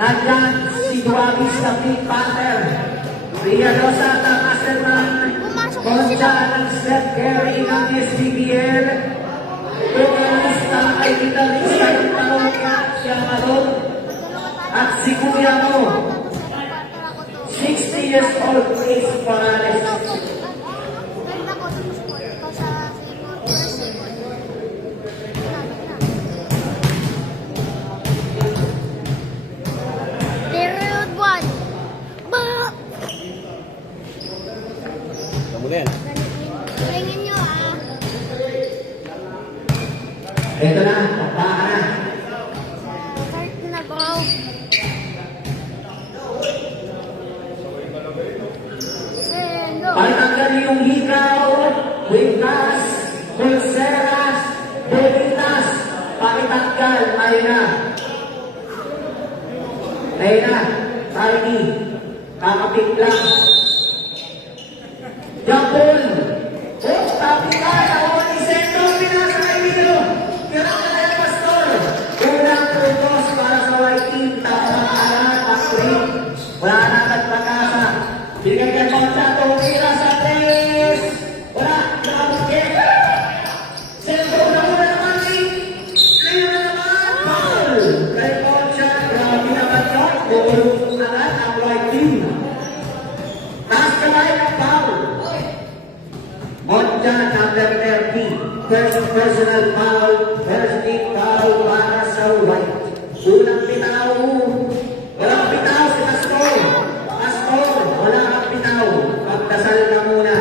Nandyan si Duwagis sa Pink Panther. Villalobos ang masterman. Concha ng Steph Curry ng SBBL. Tumalista ay gitarista ng Parokya, siya Malon. At si Kuya mo, 60 years old, Ace Morales. Kemudian Tingin nyo Ito na, pagpaka na. Start na bro. Sendo. Palitanggal yung hikaw, wingkas, pulseras, belitas. Palitanggal, ayun na. Ayun na, tiny. Kakapit lang. Japon. Oh, tapi ka, ako ni Sendo, pinasa kay Milo. Kaya ka na yung pastor. Unang prutos para sa white team. Tapos ang alat, ang green. Wala na nagpagkasa. Bigay ka Concha, tumira sa tres. Wala, nakabukit. Sendo, una naman ni. Leo na naman. Foul. Kay Concha, grabe naman yun. Bumulong agad ang white team. Taas kamay ng foul. Concha number 30. First personal foul. First team foul para sa white. Unang bitaw. Walang bitaw si Pastor. Pastor, wala kang bitaw. Pagdasal ka muna.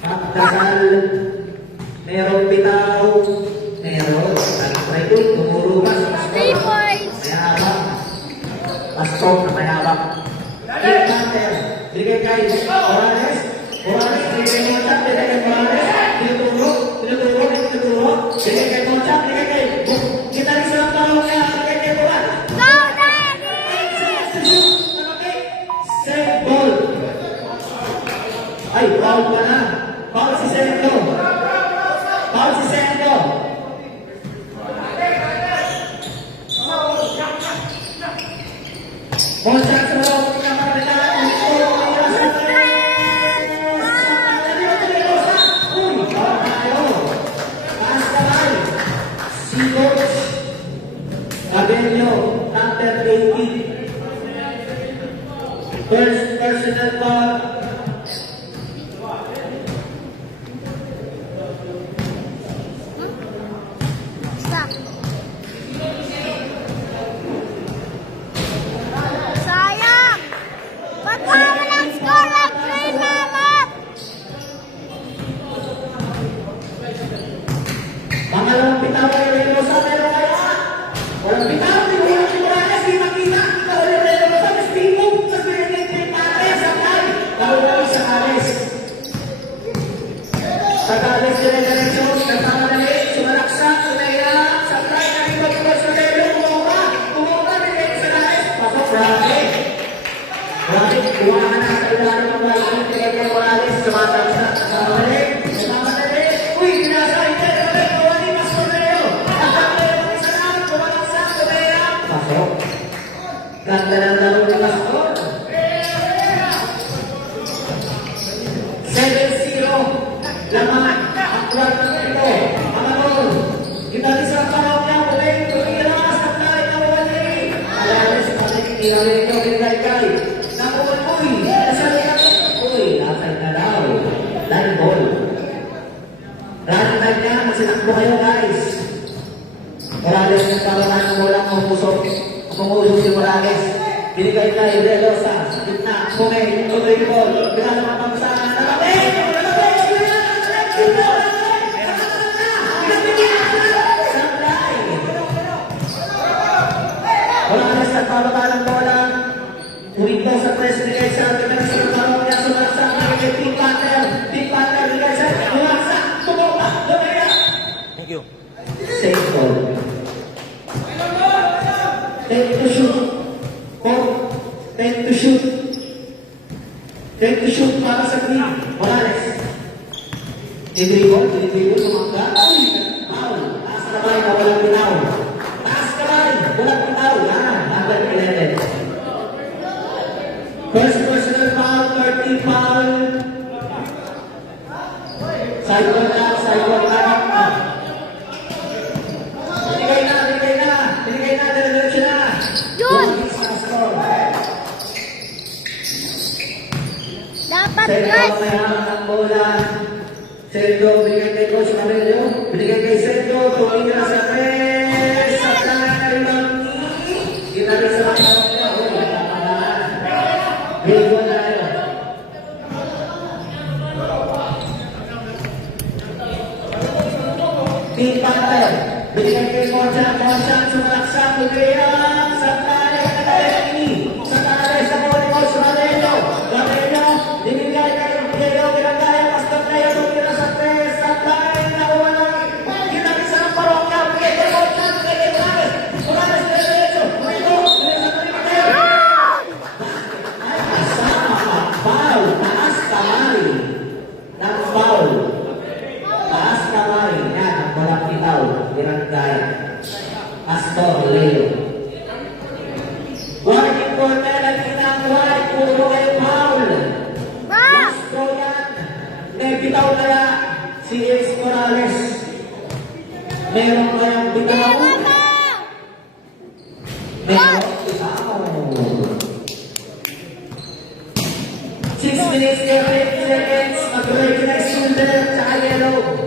Pagdasal. Merong bitaw. Meron. Try to, tumuro ka sa Pastor. 3 points. Mayabang. Pastor na mayabang. Kick counter. Sige guys. Morales. Morales. Sige kay Concha. Sige kay Morales. Tinuturo. Tinuturo. Tinuturo. Sige kay Concha. Sige kay. Kita rin silang tawag niya. Sige kay Morales. Go Daddy! Save ball. Ay, foul pa na. Foul si Sendo. Foul si Sendo. Concha sa loob ng kapalitan. Si Coach Cabello, number 18. First personal foul. Stop. Sayang! Ba't pa walang score ng Green Mammoth? Pangalawang bitaw kay Reynosa, pero kaya walang bitaw, di mo yung Morales, di makita. Ikaw ulit Reynosa, mas tingog sa pinagiging pare sa kay. Kawawali sa Ares. Pag-alis dire-diretsyon, nagmamadali, sumalaksak, sumaya, sa kay, naging sa Delo, kumuha, bigay sa Ares. Pasok, grabe. Grabe, kuha ka na sa ilalim ng Morales, bigay kay Morales, sumataksak, sumamadali, sumamadali. Uy, binasay, kawali, Pastor Leo. Ang isa lang, sumalaksak, sumaya. Pasok. Ganda ng laro ni Pastor. 7-0. Laman. Ang kwarto nito. Amalon. Ginalisa ang parang niya. Muling tumilas. Ang tayo na wali. Alaris. Pinalin nyo. Pinalay. Nakuha. Uy. Nasali ako. Uy. Nasay na daw. Line ball. Running time niya. Masinakbo kayo guys. Morales nagkaroon ng walang umusok. Umusok si Morales. Binigay kay Relosa. Sa gitna. Pumay. Tuloy ball. Pinalaman sa nalapit. Morales nagpababa ng bola. Huwito sa press bigay sa Reversa. Parang niya sumaksak. Bigay Pink Panther. Pink Panther bigay sa Huwagsak. Tumumpa. Lumaya. Thank you. Safe ball. Take to shoot. Take to shoot. Take to shoot para sa green. Morales. Dinibol, sumangga. Ay, foul. Taas kamay na walang binaw. Taas kamay, walang binaw. Andrea, Santana, Catalini, Santana, sa Molimos, Mareno, Mareno, dinigay kayo, Diego, Pinagaya, Pastor Leo, Tumira sa Tres, Santana, nakuha lang, kinabisa ng parokya, Pedro, Morgan, Pedro, Morales, Pedro, Pedro, ay kasama, foul, taas kamay, ng foul, taas kamay, yan, ang walang bitaw, Pinagaya, Pastor Leo. Warning for penalty ng white, puro kayo foul. Bro! Gusto yan. May bitaw kaya si Ace Morales. Meron kayang bitaw? Mama! Meron bitaw. 6 minutes, 30 seconds. Mag-break na silver sa yellow.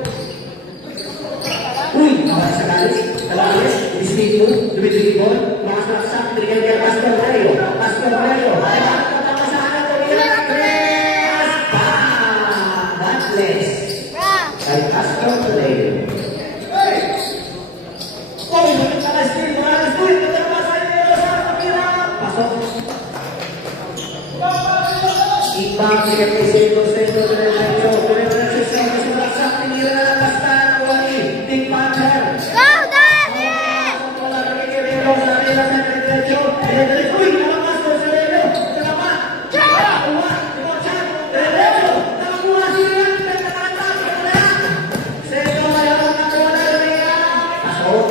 Uy! Nawala sa galis. Alalis. Distito. Dumitibon. Mga saksak. Trigger kay Pastor Leo. Pastor Leo. Ay, kapag sa akin ito. Yes! Bam! God bless. Bro! Kay Pastor Leo. Oh, balik ka na, Steve Morales. Uy, natapa sa inyo sa kapila. Pasok. Ibang sikat kay Sento, Sento, Diretso. Diretso, Sento, sumaksak. Tinira na ng basta. Kuwani. Team partner. Go, Daddy! Wala na kay Guerrero. Sa kanila sa Diretso. Diretso. Uy, nalakas ko sa Diretso. Nalakas. Nakakuha. Nakakuha. Diretso. Nakakuha siya. Nakakuha. Sento, mayroon na kuha na rin. Pasok.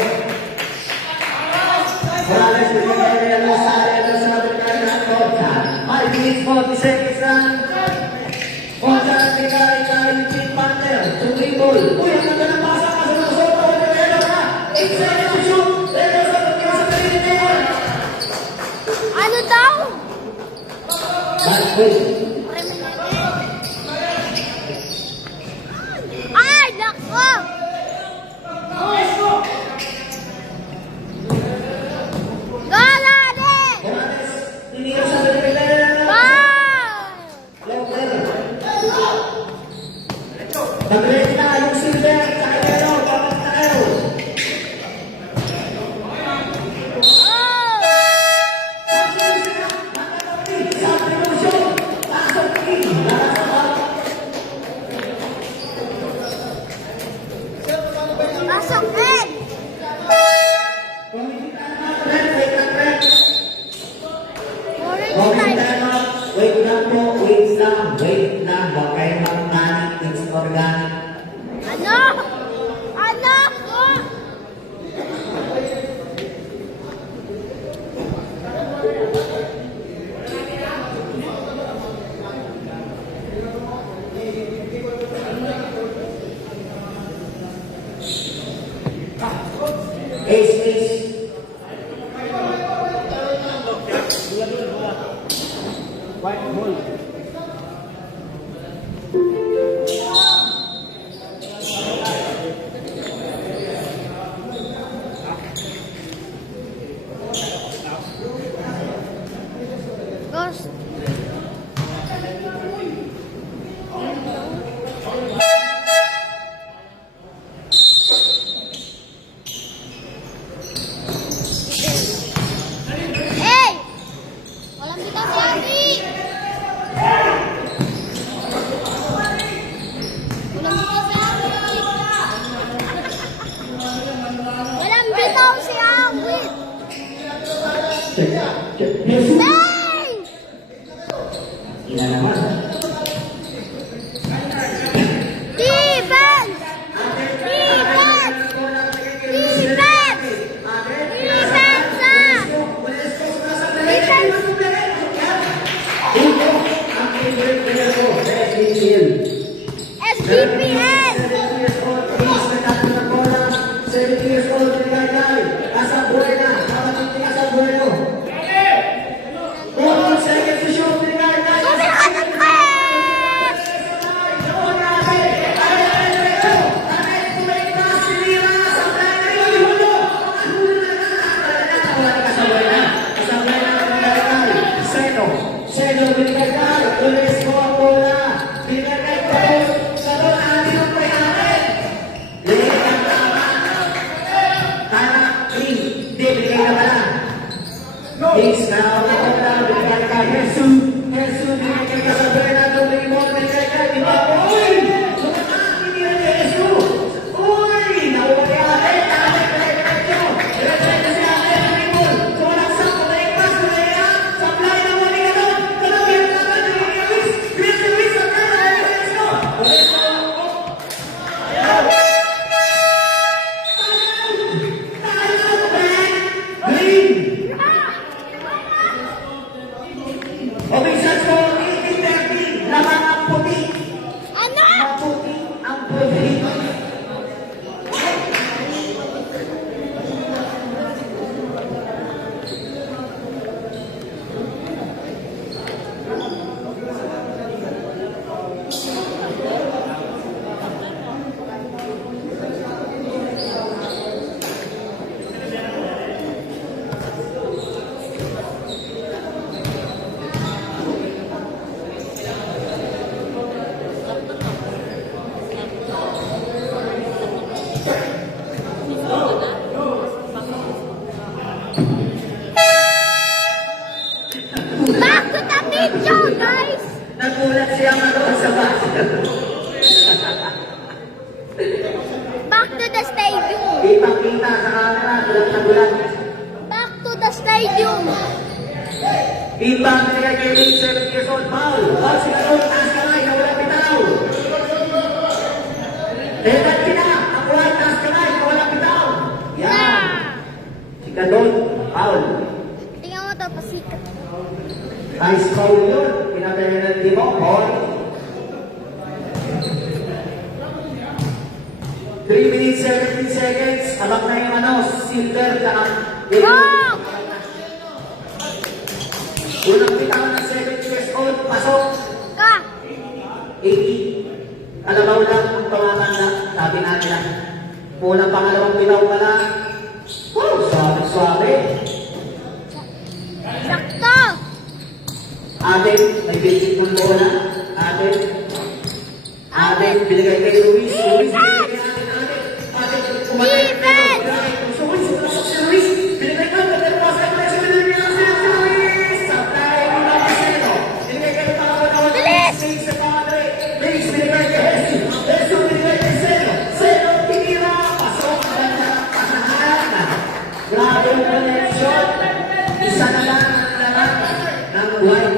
Morales, Guerrero, sa Diretso, sa Diretso, Cocha. 5 minutes, 40 seconds lang. Cocha, ikaw, team partner. Tumibol. Uy, ang ganda ng basa ka sa mga soto. Guerrero na. 8 seconds to shoot. Guerrero sa pagkakas sa Pilipinas. Ano daw? Last play. Ay, nako! Go, Daddy! Morales, tinira sa Pilipinas. Wow! Mag-break na yung silver. Sa Guerrero, babak na kayo. Oh! Sa Revolution. Pasok in. Pasok in! Morning time. Wait lang po, wait lang. Huwag kayong mag-panic, it's organic. Ano? Ano? Oh! Ace. White ball. Ghost. Hey! Walang bitaw si Abby! Walang bitaw si Abby! Hey! Ina naman. Defense! Defense! Defense! Defense! Defense! SDPN! Kumihanap ka! Seno, Binigay, Tulis mo ang bola. Binigay, Mix na wala binigay kay Jesus. Jesus binigay kay sa Bernardo Raymond. Binigay kay Ibaboy. Sumakas, hindi na kay Jesus. Uy! Nauwi ate. Ate, diretso. Diretso si ate Raymond. Sumakas sa palaikpas. Palaikpas. Sablay na wali ka doon. Kalagyan na naman. Luis. Luis. Sablay na wali ka doon. Green. Officials for 18-13. Laman ang puti. Ano? Maputi ang puti. Back to the picture, guys! Nagulat siya doon sa basket. Back to the stadium! Ipakita sa camera. Gulat na gulat. Back to the stadium! Ibang binigay kay Lee, 7 years old, foul. Foul si Karol, taas kamay, nawala bitaw. Teka sila, akuan, taas kamay, nawala bitaw. Yan. Si Karol, foul. Tingnan mo ito, pasikat. Nice foul yun. Pinapaya ng Timo, foul. 3 minutes, 17 seconds. Abak na yung silver, tsaka... Wrong! Unang bitaw ng 7 years old, pasok. Ka! 80. Kalabaw lang ang tawanan na, sabi natin lang. Unang pangalawang bitaw pa lang. Suave. Sakto! Atin, may basic ng bola. Atin, binigay kay Luis. Luis, binigay kay atin. Atin, kumatay. Defense! Sumasok si Luis. Binigay ka, nagkaroon sa kanya si Luis. Sabay, binigay kay Seno. Binigay kay Pangalawa. Bilis! Sa Padre. Luis, binigay kay Jesus. Jesus, binigay kay Seno. Seno, tinira. Pasok na pasahan. Grabe yung connection. Isa na lang ang laman ng white.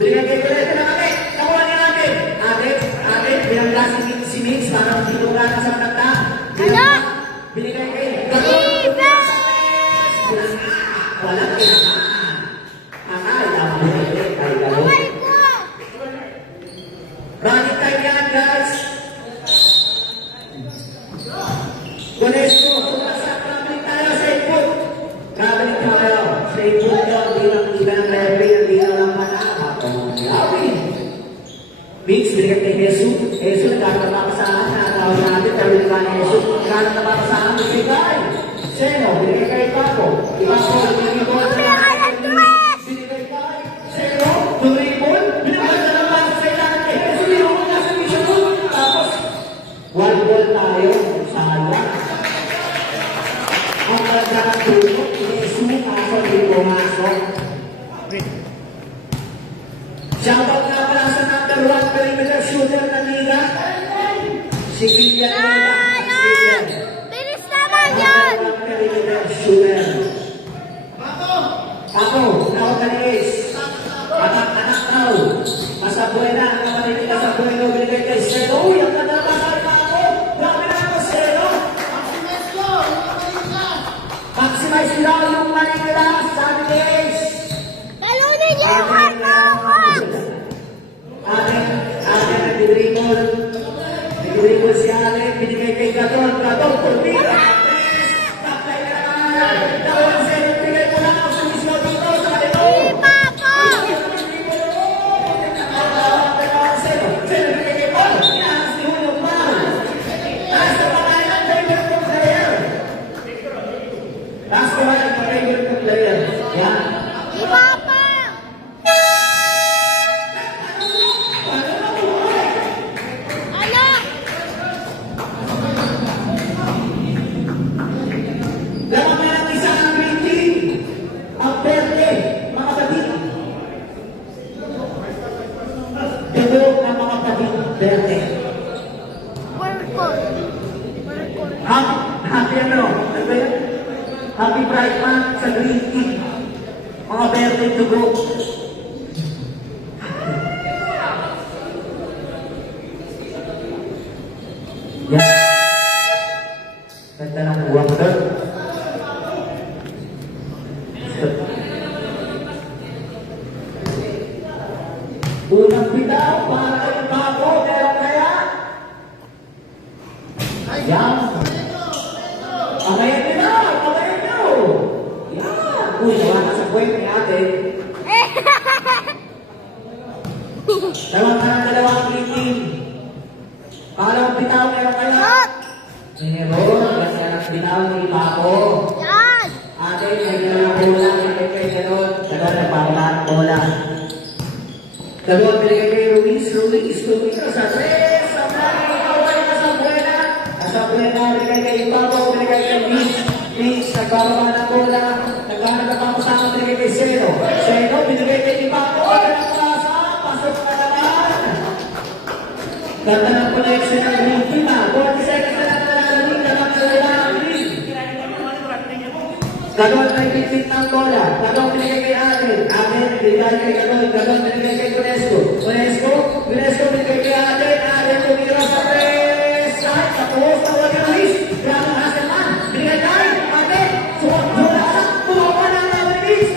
Binigay kay Colette na kami. Nakuha niya natin. Ate, binangga si Mix para tinunga na sa matanda. Ano? Binigay kay Defense! Walang kinakaan. Akala mo binigay kay Galo. Kamay ko! Running time yan, guys. Conesto, sumasak. Traveling tayo sa input. Traveling tayo sa input nyo. Bilang iba ng referee, hindi na lang manama. Gawin. Mix, binigay kay Jesus. Jesus, nagkakaroon na pasahan. Nakatawag natin, traveling ka ni Jesus. Nagkakaroon na pasahan, binigay. Seno, binigay kay Paco. Ipaco, binigay ko. Umila ka ng dress! Binigay kay Seno, Duribol. Binigay na naman sa ilan kay Jesus. Binigay ko na sa mission mo. Tapos, one ball tayo. Sayang. Ang kalagdagan dito, Jesus, kaso hindi pumasok. Shoutout nga pala sa number 1 perimeter shooter ng Liga. Si Villanueva. Sayang! Bilis naman yan! Number 1 perimeter shooter. Ako, Naucalis. Anak-anak tao. Masabuena, ang kapatid kita sa Bueno, binigay kay Seno. Uy, ang ganda na pasal na ako. Grabe na ako, Seno. Maximize nila yung mali nila, sabi ni Ace. Talunin niyo yung heart mo! Nag-dribble si Ate, binigay kay Gaton, turbina, tapay ka naman, tawag sa iyo, binigay mo lang ako sa mismo dito, sa kanito. Ipa po! Sino binigay kay Paul, inaas ni Julio Paul. Taas na pakain ang favorite kong player. Taas na pakain ang favorite kong player. Yan. Ipa po! Ano? Lamang na ng isang green team, ang Verde. sa green team. Mga berde to go. Yan. Ganda ng buwang doon. Unang bitaw para kay Paco, meron kaya? Yan. Pagayan nyo na! Pagayan nyo! Yan! Uy, nawa ka sa kwento ni ate. Dalawang green team. Parang bitaw meron kaya? Shot! Meron. Ganyan ang bitaw ni Paco. Yan! Ate, ganyan ang bola. Kaya gano'n. Gano'n, nagpapala ang bola. Dalawang binigay kay Ruiz sa tres, sa plano, kaway na sa buwena. Sa buwena, binigay kay Ipapo, binigay kay Mitch, nagbababa ng bola, nagbanag na pamusama, binigay kay Seno, binigay kay Ipapo, pasok na naman. Ganda ng connection ng Green Team, 40 seconds na lang nalalawin, Gadon ay pitit ng bola. Gadon binigay kay Aden. Aden binigay kay Gadon. Gadon binigay kay Gunesco. Gunesco binigay kay Aden. Aden tumira sa press. Ay, sa post na wag yung Luis. Grabe ang Hasselman. Binigay kay Aden. Bola sa tumawa ng Luis.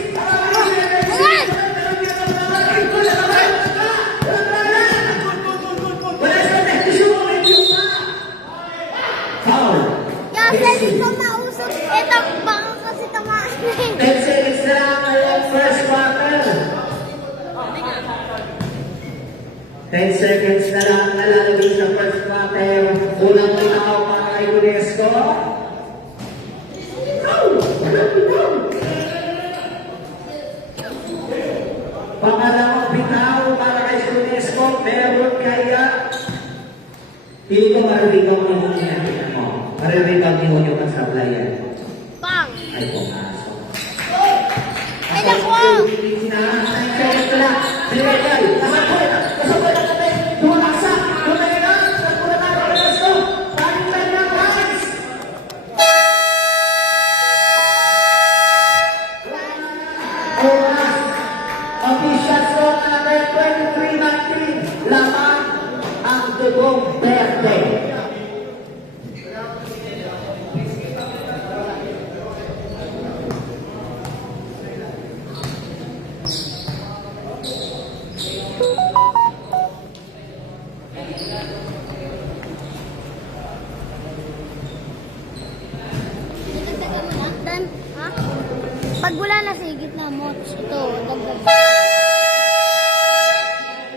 Foul. Kasi dito mausok. Ito, baka kasi tamaan na 10 seconds na lang ang first quarter. 10 seconds na lang nalalagay sa first quarter. Unang bitaw para kay Gunesco. Pangalawang bitaw para kay Gunesco. Meron kaya. Hindi ko maririgaw ni mo niya. Maririgaw ni mo yung kasablay yan. Bang! Ay, pumasok. Ay, naku! Laman ang dugong berde. Dan, ha? Pag wala na sa higit na mo, ito, dagdag.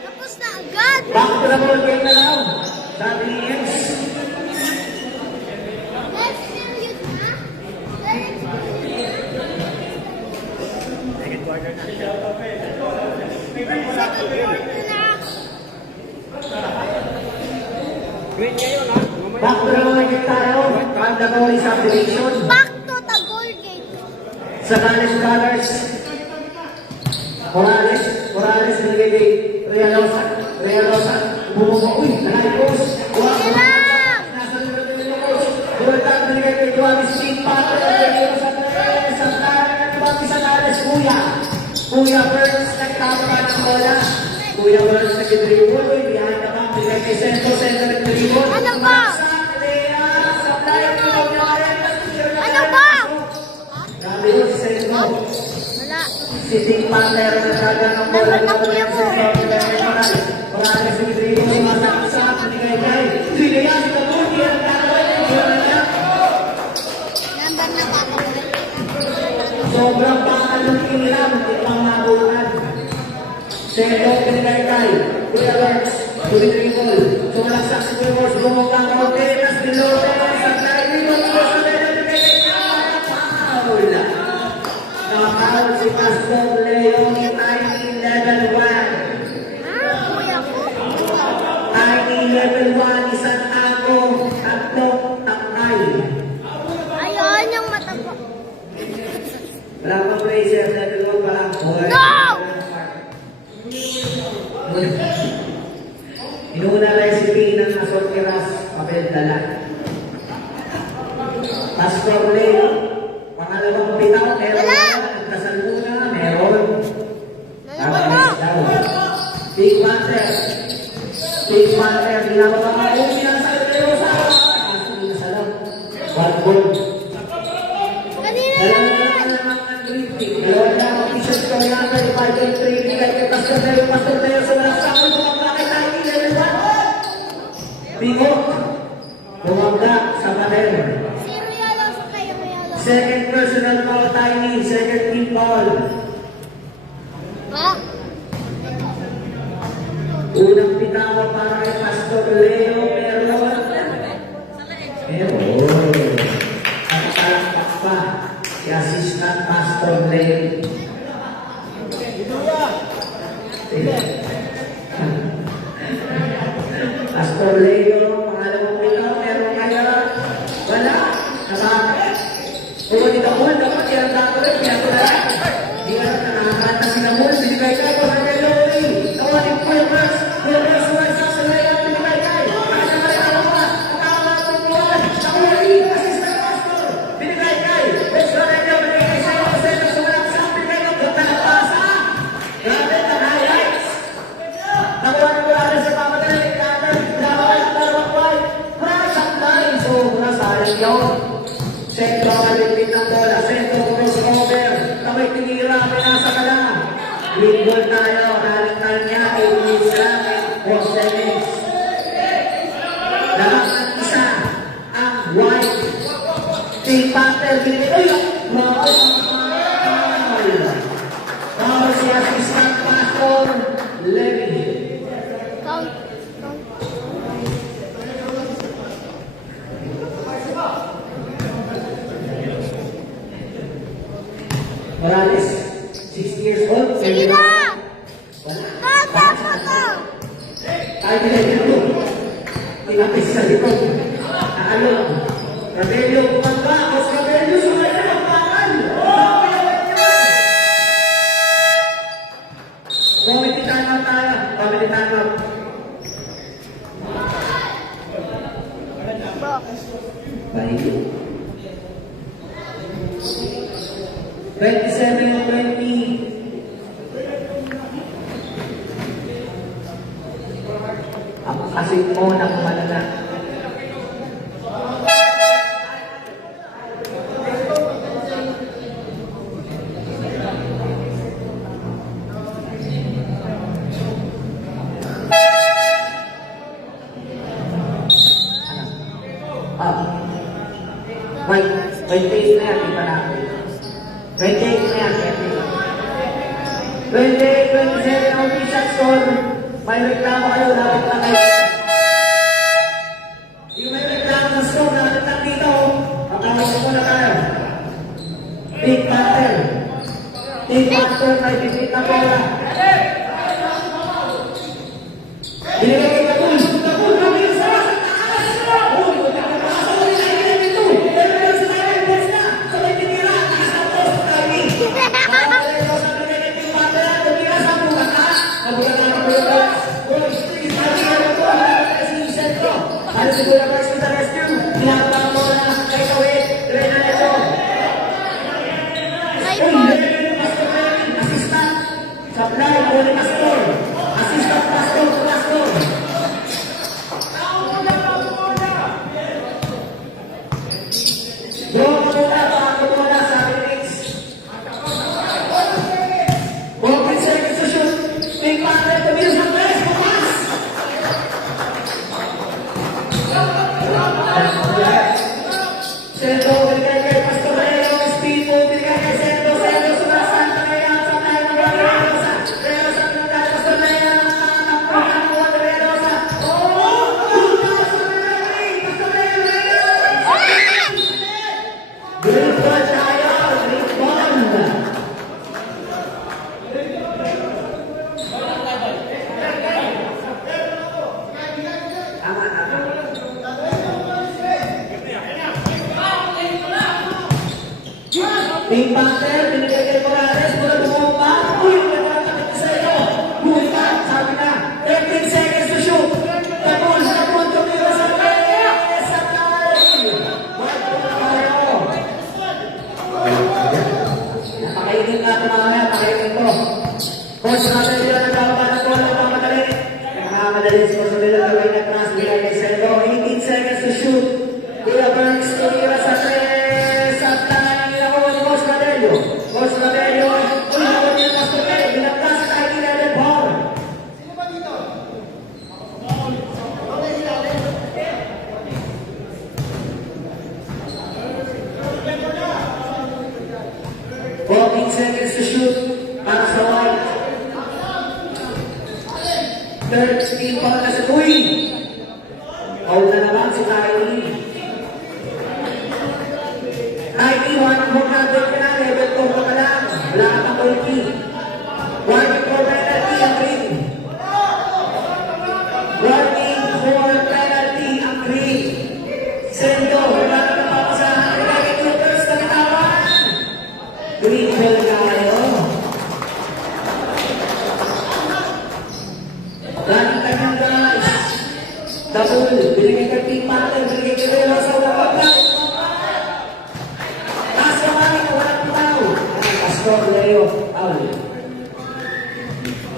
Tapos na agad! Back to the ball game na lang. Sabi ni X. Let's serious na? Let's serious na? Second quarter na. Green ngayon ha. Back to the ball game tayo. From the ball is activation. Back to the goal gate. Sa Spanish Colors. Morales binigay kay Realosa. Bumubo. Uy, nakalipos. Sige lang! Nasa libro ni Lemos. Duwagtang binigay kay Duamis King Pato. Sa tres. Sa tayo. Duamis sa Nales. Kuya Burns. Nagtama ng bola. Kuya Burns nag-dribble. Uy, behind the back. Binigay kay Center nag-dribble. Ano ba? Ano ba? Grabe yun, Center. Wala. Sitting partner na talaga ng bola. Dapat na kuya mo. Morales nag-dribble. Sumasaksak. Binigay kay Trillian. Si Kabuki. Ang kakaway. Number na papakawin. Sobrang pangalong kinilam, hindi pang mabuhan. Sendo, binigay kay Kuya Lex, tumitrimol. Sumalaksak si Kuya Boss, bumukang kaunti, tas nilote, sa tayo, foul. Nakafoul si Pastor Leon, tiny level 1. Ah, kuya ko. Tiny level 1, isang ako, tatlong takay. Ayun yung mataba. Wala pang placer, level 1 pa lang. No! Inuna recipe ng asortiras, papel dala. Pastor Leo, pangalawang bitaw, meron Wala! Team Panther, binababa ang Uzi ng Santa Rosa. Kaso hindi nasalam. 1 goal. Kanina Dalawa yan! na lang ang green. Dalawa na lang ang t-shirt ko yan. Kay Michael Tree, kay Pastor Tayo sa walang sakot. Tumangga kay Tiny, level 1. Bigot. Tumangga sa panel. Zero yellow sa kayo, may yellow. Second personal foul, Tiny. Second team foul. Ha? Unang bitawa para kay Pastor Leo Meron. At palakpak pa si Assistant Pastor Leo. Pastor Leo, pangalan mo ito, meron kaya? Wala. Nakakit. Kung hindi ka mo, dapat yan dapat rin. Kaya ko na lang. Hindi ka nakakanta sila mo. Sinibay ka ko sa Leo. Tawanin ko yung mas. Yung mas wala sa salaya. Sinibay ka. Kasi na rin ako pa. Nakakala ko buwan. Nakuha rin. Assistant Pastor. Binigay ka. Let's go na ito. Binigay sa'yo. Kasi sa walang sabi kayo. Yung talapasa. Grabe na highlights. Nakuha na wala rin sa pamadali. Sobra sayang yun. Sentro kalipit ng bola. Sentro crossover. Kamay tinira. Pinasa ka lang. Green goal tayo. Nalantan niya. 8 minutes lang. 4 seconds. Lahat ng isa. Ang white. Team Panther. Binigay. Mahal. Mahal si Assistant Pastor Levy. Count. Morales, 60 years old. Sige na! Wala. Tata mo to! Kahit nila dito. Tinapis sa dito. Naalo. Rabelio, kumangga. Os Rabelio, sumay na magpangan. Comedy time out tayo. Comedy time out. Box. Baik. 27 o 20. Ako kasi mo na kumalala. Wait, 28 na yan, di pa natin. 28 na yan, 28, 27 ang t-shirt score. May reklamo kayo, lapit lang kayo. Yung may reklamo sa score, lapit lang dito. Matawag ko na tayo. Big Panther. Big Panther, may bibit na bola. Binigay kay Kapul. Kapul, kami yung sarap. Big Panther, binigay kay Morales, mula bumomba. Uy, nagkakatakit sa iyo. Huli ka, sabi na. 13 seconds to shoot. Kapul, tumira sa kanya. Sa tayo. Napakainin natin mamaya, napakainin ko. Coach, natin nila nagkakaba ng bola, nagkamadali. Nagkamadali si Coach nila. Saverio. Coach Saverio. Uy, naman niya na sa kaya. Binagkas sa kaya ni Paul. Fourteen seconds to shoot. Para sa White. 13 pa na sa Uy! Out na naman si Kylie. Kylie, 1 more number ka na. Level 2 ka lang. Wala ka pa 20. Warning for penalty ang green. Warning for penalty ang green. Sendo, wala ka na papasahan. Lagi shooters na bitawan. Green ball tayo. Lagi kanyang guys. Double. Binigay ka team partner. Binigay ka rin sa wala ka. Taas ka mami na walang pitaw. Pastor Leo. Foul.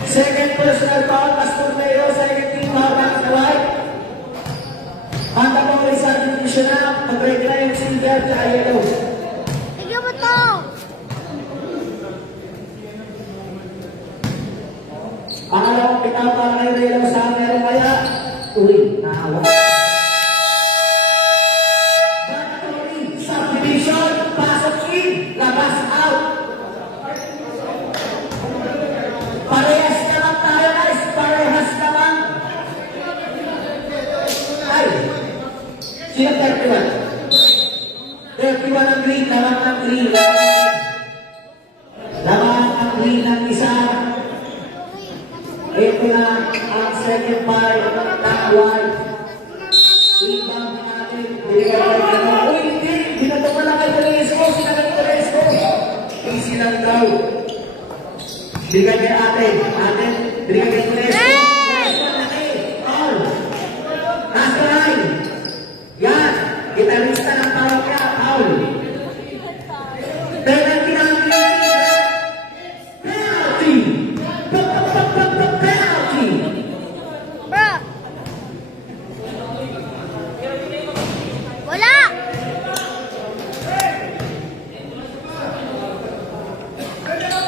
Second personal foul. Pastor Leo. Second team foul. Back to White. Manda po ulit sa division na. Mag-break na yung silver sa yellow. Tignan mo to. Pangalawang pitaw para kay Leo sa meron kaya. Uy, naawa. Mandatory subdivision. Pasok in. Labas out. Parehas naman tayo guys. Parehas naman. Ay. Sino 31? 31 ang green. Lamang ang green. Lamang ang green ng isa. Ito na ang second part ng White. Ibang natin. Binigay ka na. Uy, hindi. Binatuman lang kay Telesco. Sinagay kay Telesco. Easy lang daw. Binigay kay ate. Ate, binigay kay Telesco. Telesco na eh. All. Nasa line. Yan. Gitarista ng parokya. All. Penalty ng green. Penalty. Penalty. Bro. Wala.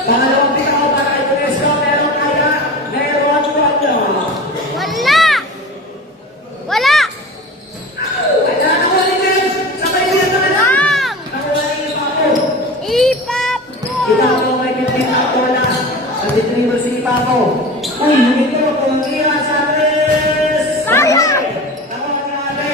Pangalawang pitaw para kay Telesco. Meron kaya. Meron wala. Wala. Wala. Ay, nakawali din. Sabay din naman na. Lang. Nakawali yung papo. Ipapo. Ipapo may pinipitaw ko na. Ang retriever si Ipapo. Uy, humito. Kung tira sa Andres. Sayang. Tawag ni Ate.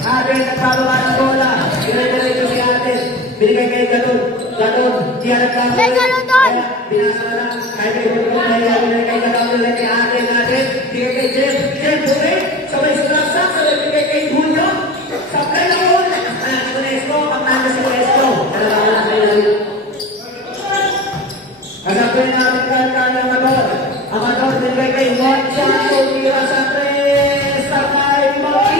Ate, nagpababa ng bola. Dire-diretso si Ate. Binigay kay Galon. Galon. Di alam ka. May Galon doon. Binasa na lang. Kahit may hulog na yan. Binigay kay Galon. Binigay kay Ate. Ate. Binigay kay Jen. Jen, buhay. Sabay sulaksak. Sabay binigay kay Julio. Sabay na yun. Anak ko na Esko. Pagtanda si Esko. Nagagawin natin kaya Amador. Amador, binigay kay Moncha. Tira sa tres. Sabay Moki.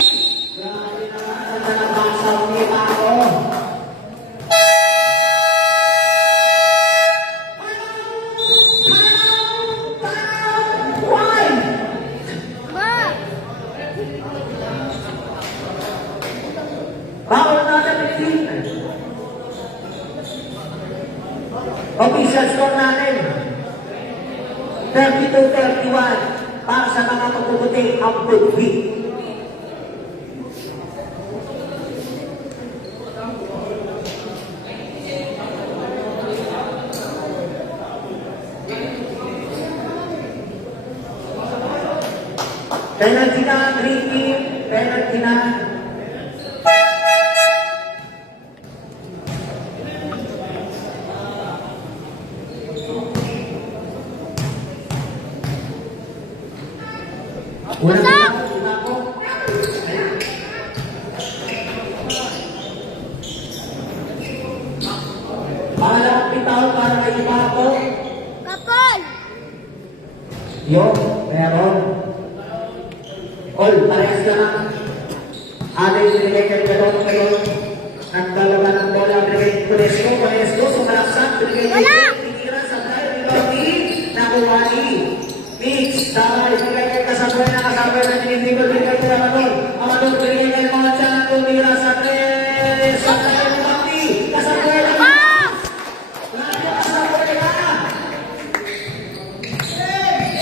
Grabe naman. Ang nanabasaw ni Paco. Why? Ma. Bawal natin 15. Official score natin. 32-31 para sa mga magpuputing ang Budvi. Penalty na, green team. Penalty na. Unang una po. Pangalawang pitaw para kay Ipapo. Kapal. Yun, meron. All, parehas naman. Ate, binigay kay Galon. Ang dalawa ng bola, binigay kay Telesco. Sumalaksak, binigay kay Wala. Titira sa tayo. Ibagi, nakuha ni Mix. Tama, ibigay kay Kasabay na tinitibol. Binigay kay Amador, binigay kay mga tiyan. Tira sa tres. Sa tayo ni Baki. Kasabay na. Ah. Wala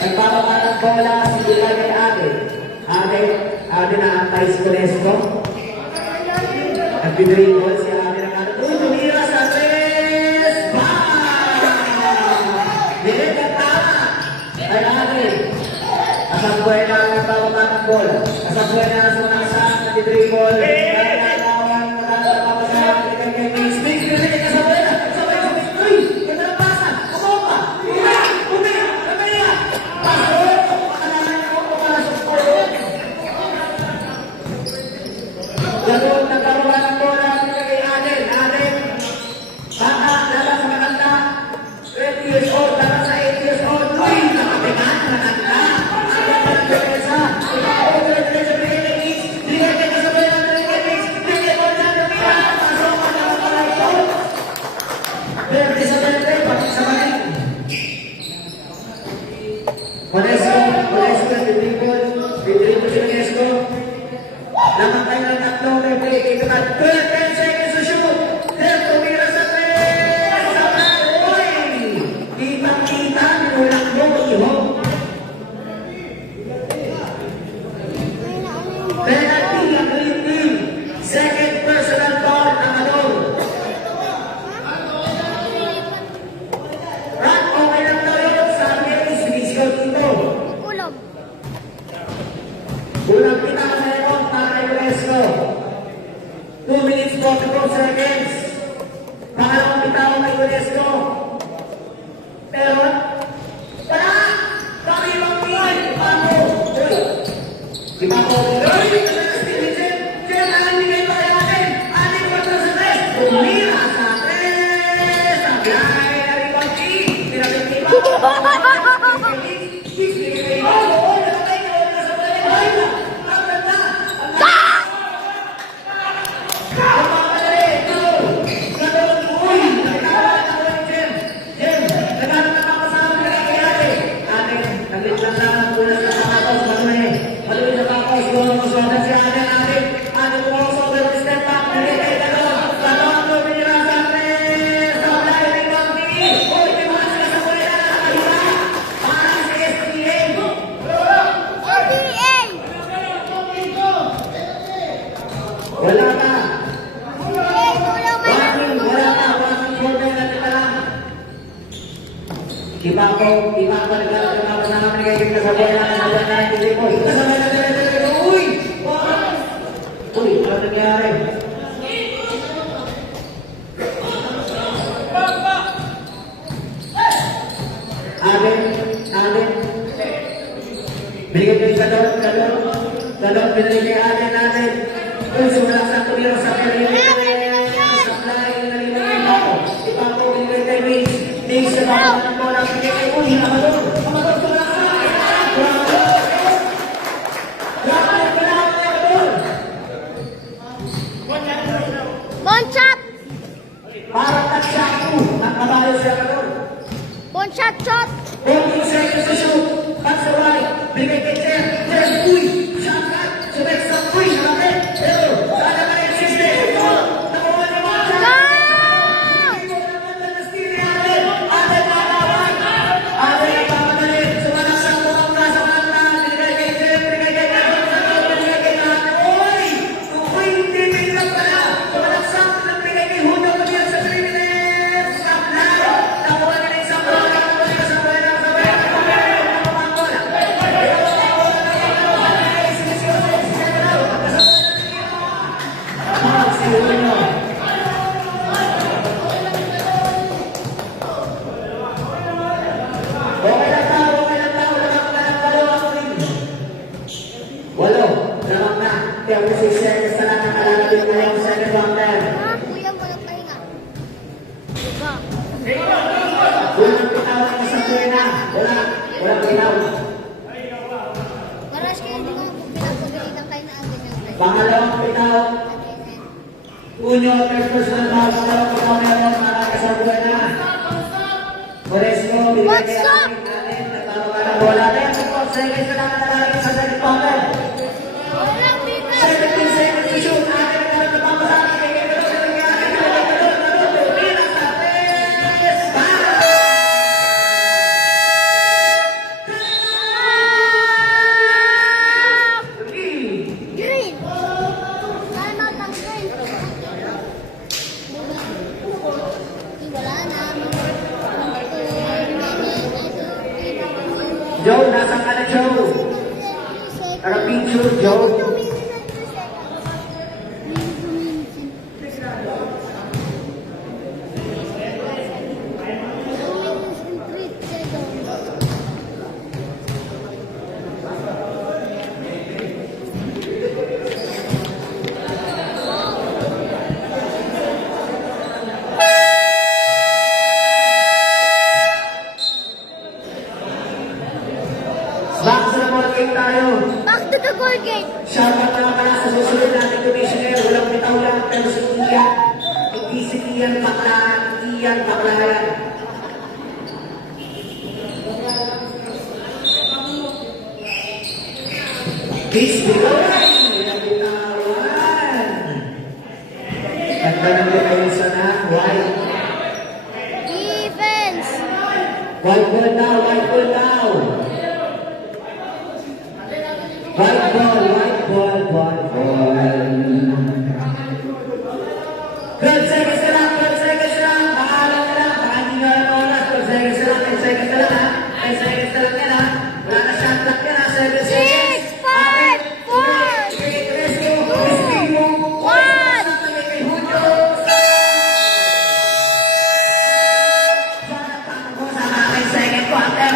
Nagpapaka ng bola, sinila kay Ate. Ate na antay si Conesco. Nagpidribble si Ate na kanan. Tumira sa tres! Bang! Direkta tama! Ay Ate. Asang na ang nagpapaka ng bola. Asang na sa mga saan nagpidribble. Nagkakawan, nagkakapapasahan, nagkakapapasahan. Speak, speak, sa buena. Sa buena, sa buena. Uy! Ganda ng pasa! Kumoma! Umira! Umira! Umira! Pasok! Pakalanan ko! Pakalanan ko! Ganun, nagkaroon ng bola kay Aden. Aden, bata, laban sa matanda. 20 years old, laban sa 8 years old. Uy! Nakapigan, matanda. Ang mga nagpapesa. Ikaw, Teresa Benedict. Direte ka sa bola ng Benedict. Direte mo na ng Mira. Pasok ka na ng pala ito. Verde sa verde, pati sa mali. Monesco, Vidrigo si Monesco. Lamang tayo ng tatlo, referee, ikakat. 10 seconds to shoot. Tumira sa tres. Sabay, uy! Kitang-kita, nulak mo, iho. Penalty, ang green team. Second personal foul, ang Adol. Rat, okay lang daw yun. Sabi niya, sinisigaw dito. Kulog. Unang kita na meron para kay Monesco. 2 minutes 44 seconds. Pangalawang bitaw kay Monesco. Pero, wala! Kami ibang pili! Ipapo! Uy! Ipapo! Uy! Jen, alam niyo kayo kaya natin! Ating kwento sa tres! Tumira sa tres! Sablay na ibang pili! Pinapit ni Ipapo! Wala na. Walking, wala na. Walking shoulder na kita lang. Ipapo naglalagay na namin kay Kim kasabay na kasabay na yung tili ko. Kasabay na tili ko. Uy! Uy, ano nangyari? Aden. Binigay ko yung galon, binigay kay Aden. Uy, sumalang sa tumira sa pili. Sablay, nalimay ako. Ipapo, binigay kay Mix. Mix, sa bawang ng bola. Binigay kay Uy, Amador, sumalang sa. Bonshot! Para tagsyaku, nakabayo siya Amador. Bonshot shot! 14 seconds to shoot. Back sa right. Binigay kay Jen. Jen, uy! Shot cut. Subek sa uy! Malapit. Pero, sana ka rin system. Nakuha ni Mata. Aden nagpapadali. Sumalang sa mukhang nasa kanan. Binigay kay Jen. Binigay kay Jen. Binigay kay Jen. Uy! Uy! Hindi tingnan pala. Sumalang sa nagbigay kay Julio Padilla sa 3 minutes. Sablay. Nakuha nila isang bola. Kuya, walang pahinga. Diba? Maras kayo, di ko pinapagalitan kayo na agad yung tayo. Pangalawang bitaw, Unyo, third personal foul, pangalawang bitaw meron, nakakasabuhay na. Moresco, binigay kay Aden, nagpapaka ng bola. 10 seconds na lang nalalagay sa second quarter. Walang bigas! 17 seconds to shoot. Aden, nagpapasakit kay Kevin Lopez. Tumira sa tres. Naka-picture, Joe. 2 minutes and 3 seconds. 2 minutes and 3 seconds. 2 minutes and 3 seconds. Back sa ball game tayo. Back to the goal gate. Shoutout naman pala sa susunod natin commissioner. Walang bitaw lang, pero si Ian. Hindi si Ian Baklaan. Ian Baklayan. Please, bitawan. Walang bitawan. Ganda ng depensa na. White. Defense. White ball now, white ball now. White ball, white ball, white ball. 12 seconds na lang, 12 seconds na lang. Paalam na lang, baka hindi nga lang oras. 12 seconds na lang, 10 seconds na lang ha. 10 seconds na lang yan ha. Wala na shot clock yan ha, 7 seconds. 6, 5, 4, 1. Second quarter.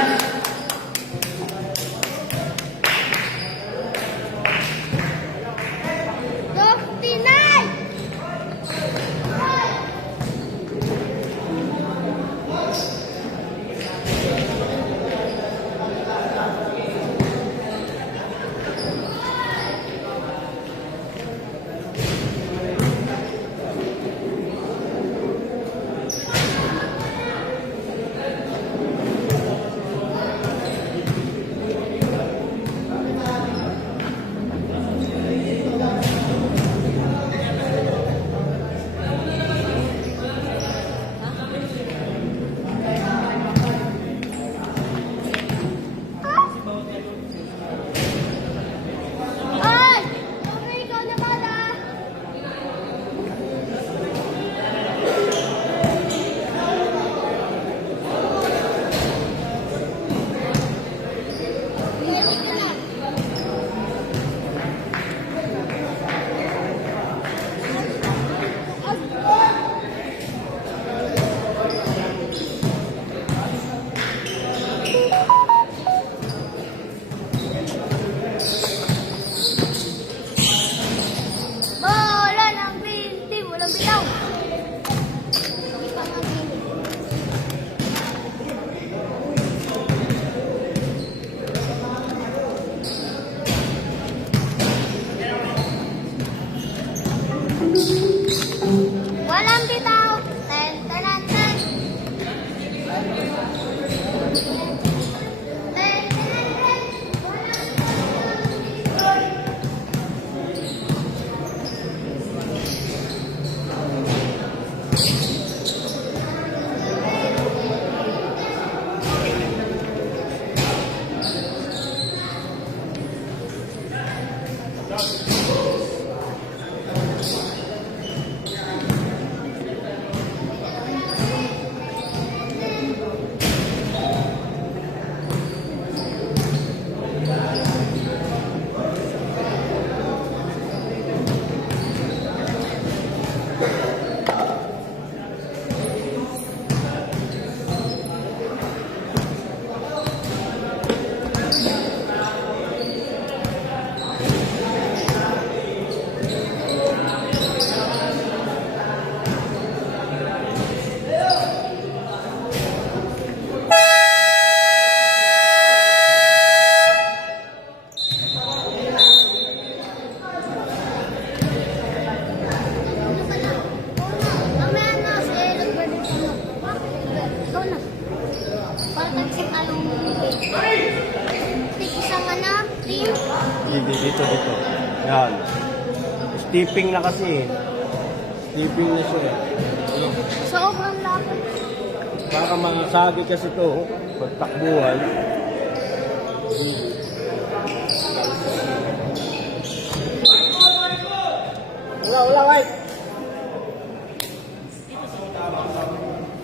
Ay! Sorry, ikaw na bala. Ready ka na. Bola ng green team. Walang bitaw. Hindi pa nga green. Walang bitaw. Ten, ten, ten. Ten, ten, ten. Walang bitaw. Mamaya na, sige, nag-birthday ka na. Ikaw na. Parang sa kalong isang team. Dito. Yan. Stepping na kasi. Stepping na siya. Sobrang lapit. Baka masagi kasi to. Pagtakbuhan. Wala, wait.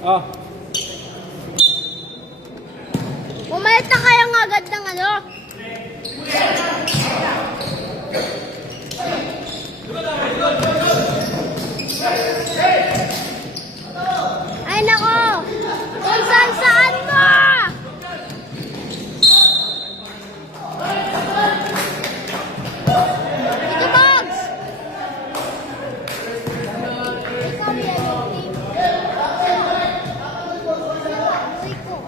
Ah, Pumayat na kayong agad ng ano? Ay nako! Kung saan mo! Ito, Bogs! Ikaw yan, yung uwi ko.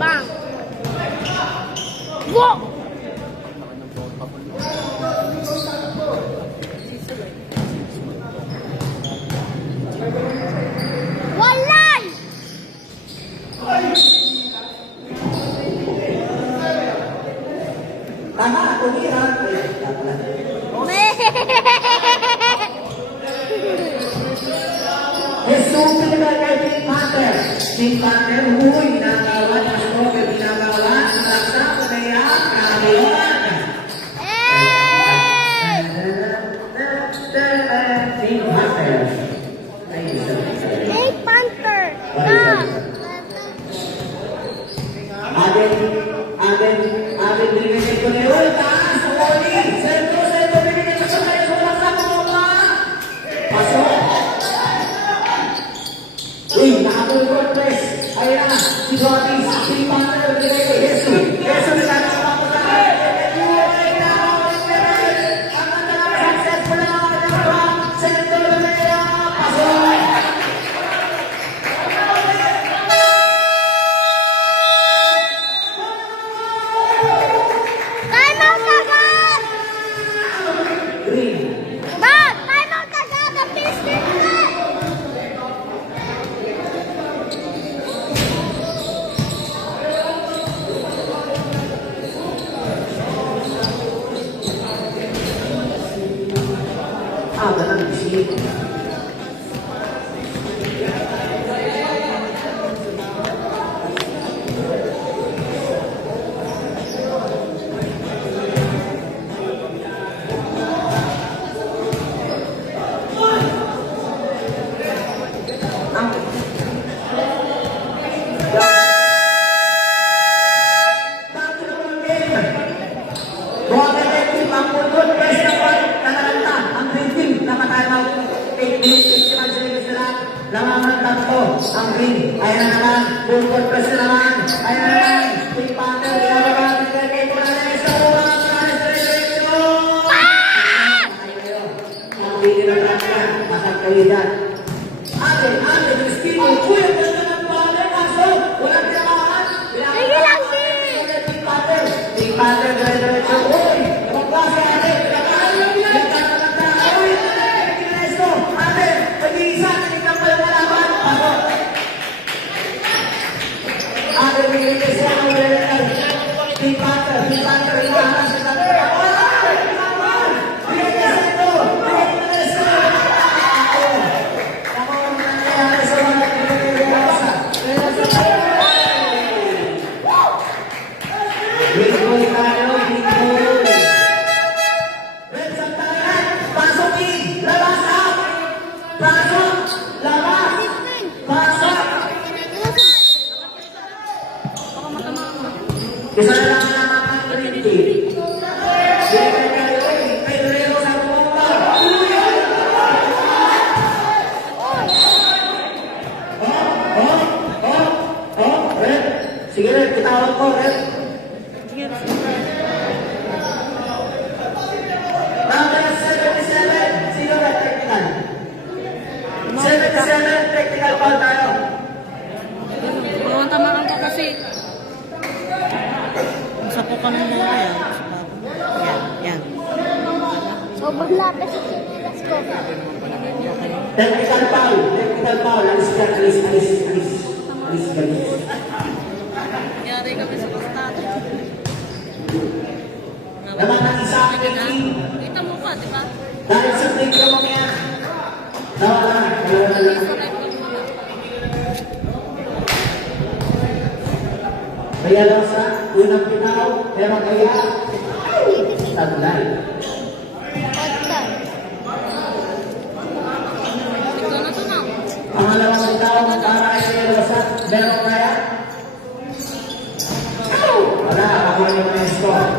Bang! Wow! Walay! Tama, tumira. Jesus pinagay kay Pink Panther. Pink Panther, huy, nakawan ang smoker, ginagawa, saksa, kaya, kaliwan. Pink Panther. Pink Panther! Na! Aden, binigay ko na yun. Taas, Oli. Sento, binigay ko sa kayo. Wala sa mga. Pasok. Uy, nakapulot, press. Ayun na, si Johnny, si Panther, binigay ko. Jesus, nagkakasama ko na. Ang ganda na, successful na ako na ba? Sento, binigay na. Pasok. Time out agad! Green. Bag! Time out agad! Ang bilis din nila! Dalang isi. Ang green, ayan na naman, bukod press na naman, ayan na naman, Pink Panther, ginagawa, binigay ko na rin sa ulang, ang green na natin, masagkawidan. Ate, Christine, kuya, ganda ng bala, kaso, walang tinamaan. Sige lang, Steve! Pink Panther, dire-diretso, uy, magpasa, ate, pinakain lang yan. Uy, kinesto, ate, pag-iisa, tinignan pa yung malaman, pasok. Ate, binigay siya ng director. Pink Panther, inaharas sa tatlo. Ay, naman! Binigay siya ito! Binigay na siya! Ako ang nangyayari sa mga pinagkakasa. Big boy tayo, big boy! Red Santalan, pasok in! Labas out! Pasok! Labas! Pasok! Isa na lang naman ang Trinity. Binigay kayo, Pedrero sa bomba. Red. Sige, Red, kitawag ko, Red. Number 77, sino na technical? 77, technical foul tayo. Mga tamakan ko kasi. Sa po kami na yan. Yan. Sobrang lapis sa sinilas ko. Technical foul. Alis ka, alis. Alis ka. Yari kami sa kastado. Naman ang isa ang team. Kita mo pa, di ba? Dahil sa team ka mo kaya. Nawala lang. Kaya lang sa unang pinaw, pero kaya taglay. Pagka. Ikaw na to na. Pangalawang pinaw, para ay kaya sa meron kaya. Wala, ako yung score.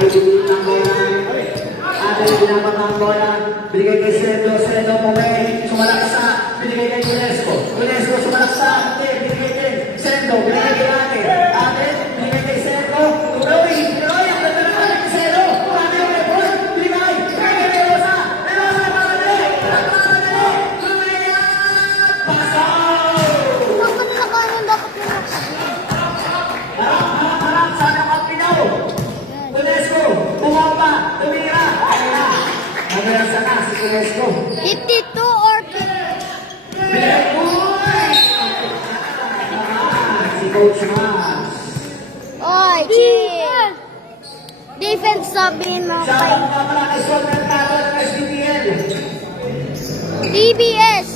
may bibig ng bola. Ating binabang ang bola. Binigay kay Sendo. Sendo Pumay. Sumalaksa. Binigay kay Unesco. Unesco sumalaksa. Binigay kay Sendo. Binigay kay Ate. Ate. Binigay kay Sendo. Tuloy. Tuloy. Ang ganda naman kay Sendo. Ate yung report. Binigay. Binigay kay Rosa. Rosa na pasadali. Pasadali. Lumaya. Pasaw. Dapat na kanan, dapat na Harap sana ang Pinaw. Unesco. Bumaba. Tumira. Ayun na. Nagayasa na si Unesco. 52 or 50. Si Coach Mas. Oy, chill. Defense sabihin mo Siya kay ang pagpapalaki sa merkado ng SBPL. TBS.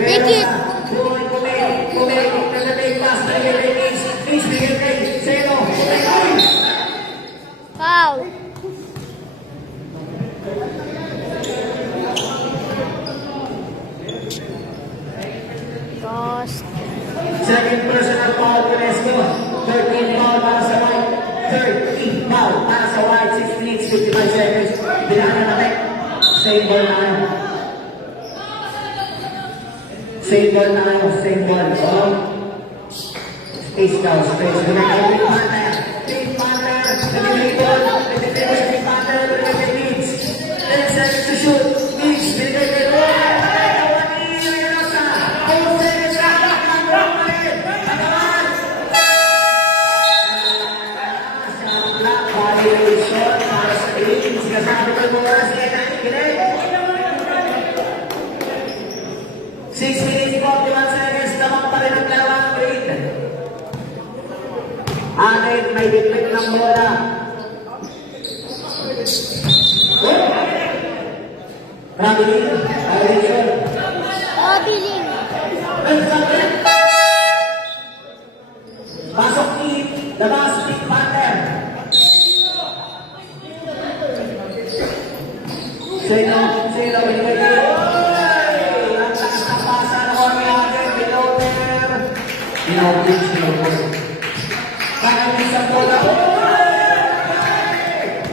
Dikit. Kumay, nagabay pass, nagabay pace, bigay kay Zeno. Foul. Toss. Second personal foul, Unesco. 13 foul para sa white. 13 foul para sa white. 6 minutes, 55 seconds. Binahan na natin. Same ball na kayo. Same ball na kayo. Same ball. So, space daw, space. Binahan na Panther. Team Panther. Nagibig ball. Nagibig ball sa Team Panther. Nagibig Leeds. 10 seconds to shoot. Leeds. Binigay kay Roy. Violation para sa Leeds. Sinasabi ko mo oras kaya nakikinig. 6 minutes 41 seconds naman pa rin ang dalawang grade. Anin, may dipit ng bola. Rabiling, violation. Obiling. Pasok team, labas Team Panther. Sino, binigay kayo. Ang takas ng pasa na kami natin, Bilover. Bilover. Kaya isang bola.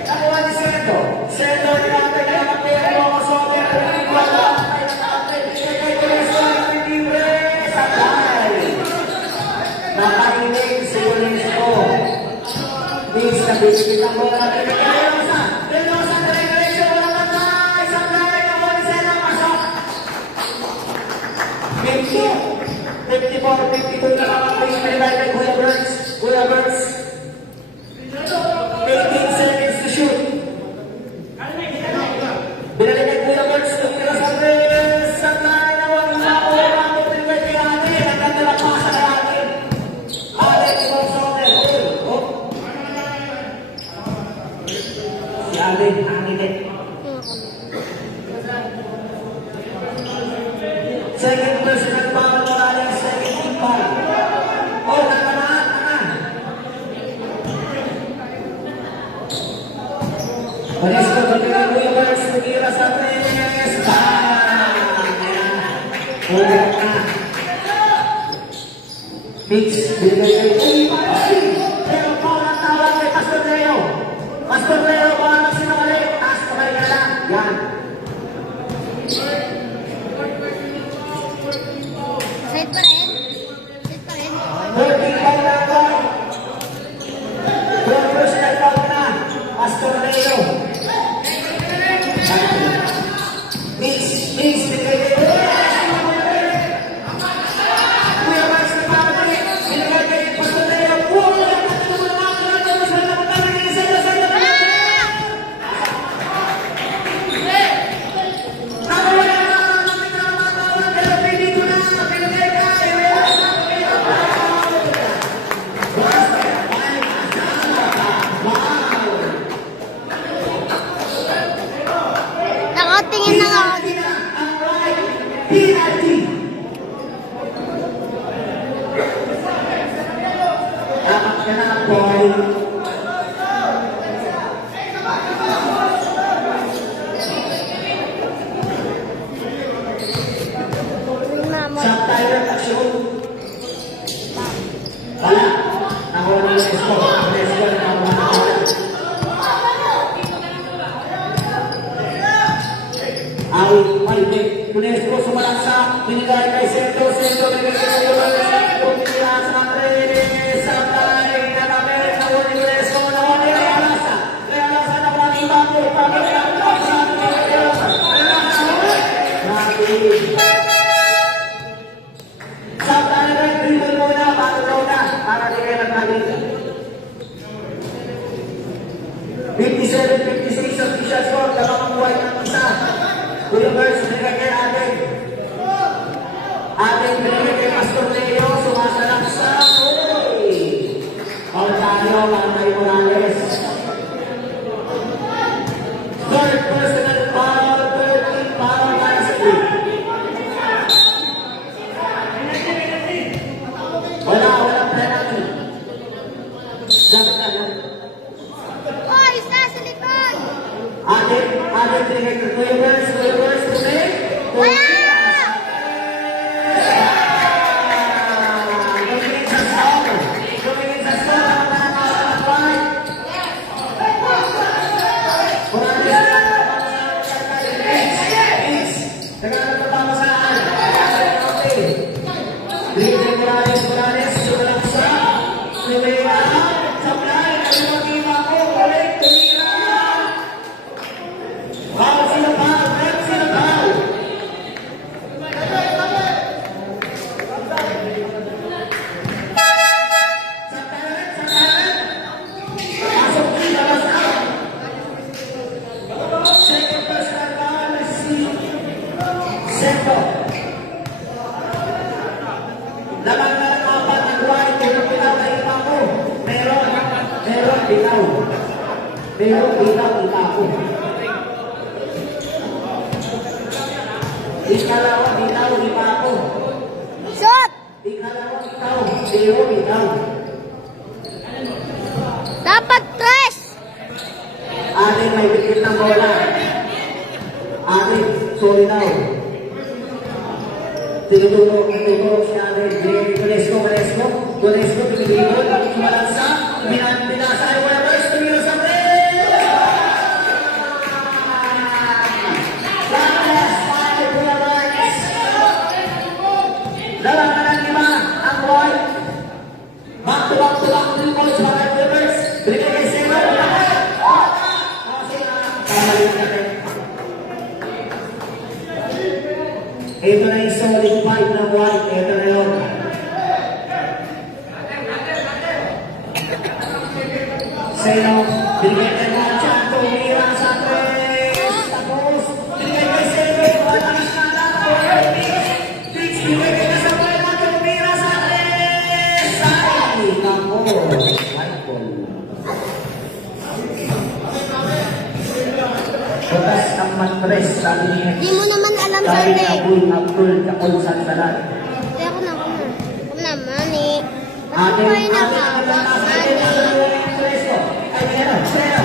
Nakuha ni Sendo. Sendo, dinatay ka naman kayo. Mga sober, wala. Ay, nakatay. Kaya kayo sa libre. Sakay. Nakainig si Unesco. Bis na bisigit ang bola natin. Relosa. Relosa na rin. Wala matay. Sakay. Nakuha ni Sendo. Pasok. 50. 54, 52 na naman. Please, pinibay kay Kuya Burns. Kuya Burns. 18 seconds to shoot. Binalik kay Kuya Burns. Tumira sa res. Sakay. Nakuha ni Sendo. Ako pinibay kay Ate. Ang ganda ng pasa na natin. Ate, ibang sober. Oh. Si Alvin, Anginet. Second personal foul mula ng second team foul. Oh, nagkamaan na. Unesco, tumira Kuya Burns. Tumira sa tres. Ulit na. Mix, binigay kay pero foul ang tawag kay Pastor Leo. Pastor Leo, baka nang sinamalik. Taas kamay ka lang. Yan. Side pa rin. Side pa rin. 13 foul na ito. Third personal foul na. Pastor Leo. Mix, binigay kay Kuya Burns na pabalik. Binigay kay Pastor Leo. Wala ka na naman nakakalaman. Sa laban ng isa na sa laban. Nakawala na naman pinamatawa. Pero pinito na. Binigay kay Nakatingin na nga ako dito. PRT. Dapat ka na, boy. Mama. Sa tayo ng aksyon. Wala. Nakuha ni Unesco. Unesco na nakuha. ay may UNESCO sumalaksa, binigay kay Sento, binigay kay Sento, pumila sa tres, sa tayo, nagamit na UNESCO, na wala realasa na mga ibago, pagkakas sa tayo, dribble muna, bago na, para di kayo nagkalit. 57-56 official score, nakakuha ng isa. Universe, binigay kay atin. Ating binigay kay Pastor Leo, sumasalak sa Uy! Pautano, Manay Morales. Third personal foul, 13 foul para sa team. Wala penalty. Dapat na lang. Oh, isa sa likod! Ating binigay kay Universe, today. Wala! Pero ikaw ko. Ikalawa, ikaw, iba ko. Shot! Ikalawa, ikaw, pero ikaw. Dapat tres! Ating may bigit ng bola. Ating, sorry daw. Tinuturo siya ating Golesko, tinuturo, sumalansa, pinasa, ay whatever, tumiro sa pre! Dalangan ng 5 ang boy. Back to back 3 points para kay Rivers. Binigay kay Seno. Ito na yung solid 5 ng White. Ito na yun. Seno, binigay kay Mancha. Tumira sa 3. Tapos, binigay kay Seno. Walang na lang. Fix, binigay kay Bukas ang matres, sabi niya. Di mo naman alam Sabi Sunday. niya, Abdul, Kakul, Sansalan. Hindi ako na. Ako naman eh. Ako ay nakawak, mani. Ay, Seno, Seno.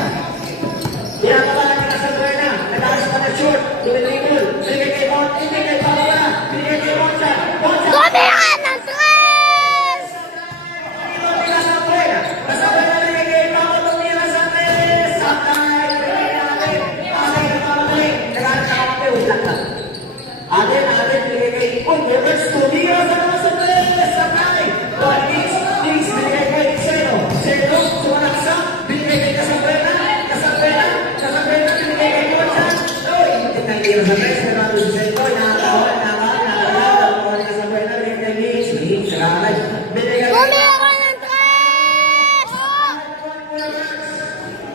Pinakaba na ka sa Buena. Nag-alas pa na shoot. Tumitigol. Binigay kay Mount. Binigay kay Pamela. Binigay kay Moncha. Tumira ng tres! Atin, binigay kay Universe, tumira sa mga sa tres. Sakay. Nix, binigay kay Seno. Seno, sumalaksa. Binigay kay Casabrena. Binigay kay Moncha. Uy, tinagin sa tres. Pero si Seno, nakakawal, nakakawal. Casabrena, binigay kay Nix. Sakay. Binigay kay Tumira ng tres!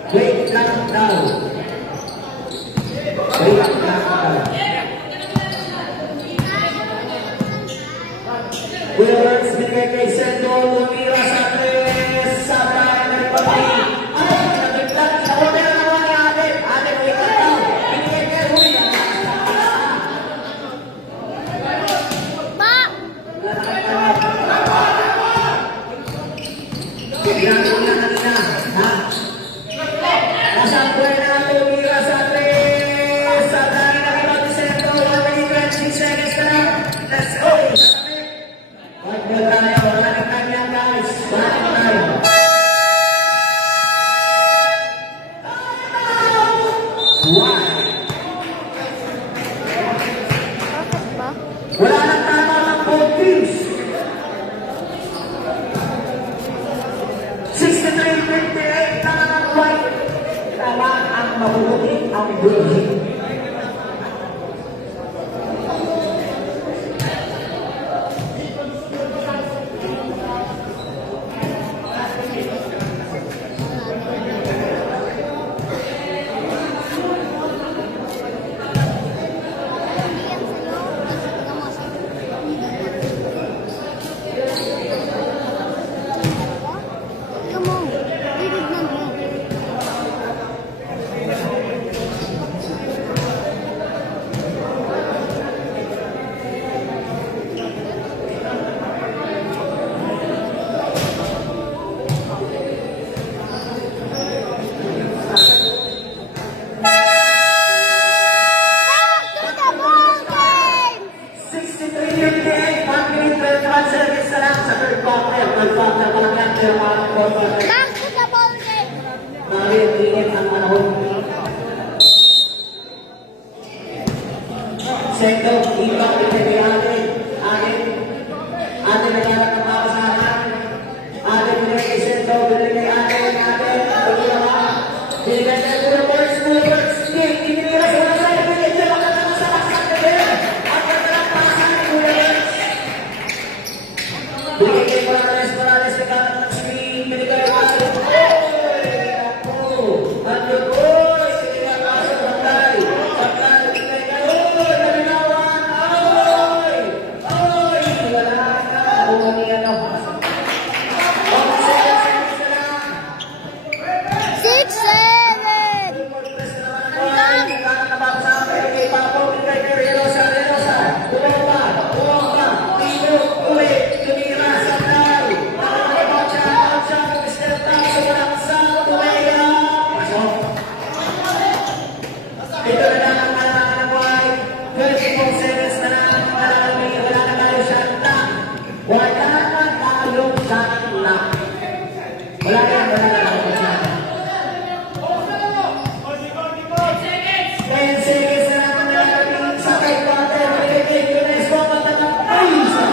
Wait lang daw. Williams, binigay kay Sendo, tumira sa tres, sa tayo ng pati. Ay, nagiglat, sa hotel naman ni Aden. Aden, wait lang daw. Binigay kay Huy. Ba! Ginagawa na kanina, ha? Nasa Buena, tumira sa tres, sa tayo ng pati Sendo, 1 minute, 20 seconds na lang. Let's go! Wag na tayo, wala na kanya guys. Wala na tayo. Wala nang tama ng both teams. 63-58 na ng white. Tama ang mabubuti ang green. Come on, titignan mo. Back to the ball game! 63-58, 1 minute 31 seconds na lang sa third quarter. Third quarter pa lang yan, pero parang quarter. Back to the ball game! Narinig ang panahon. Sendo, iba, ipinigay atin. Atin nangyarap ng mga kasahan. Atin binigay Sendo, binigay atin. Binigay sa mga boys, movers. Ibinigay sa mga sa'yo. Binigay sa mga kasahan. At magandang pasan ng movers. Binigay kay Morales, nagkakat ng screen. Binigay sa mga Six, seven! Ito na lang ang kailangan ng buhay. 34 seconds na lang. Wala na tayo shot clock. Wala na tayong shot clock. Wala na tayong shot clock. 10 seconds na lang ang nalating sa third quarter. Maligay yung next ball. Ay! Sa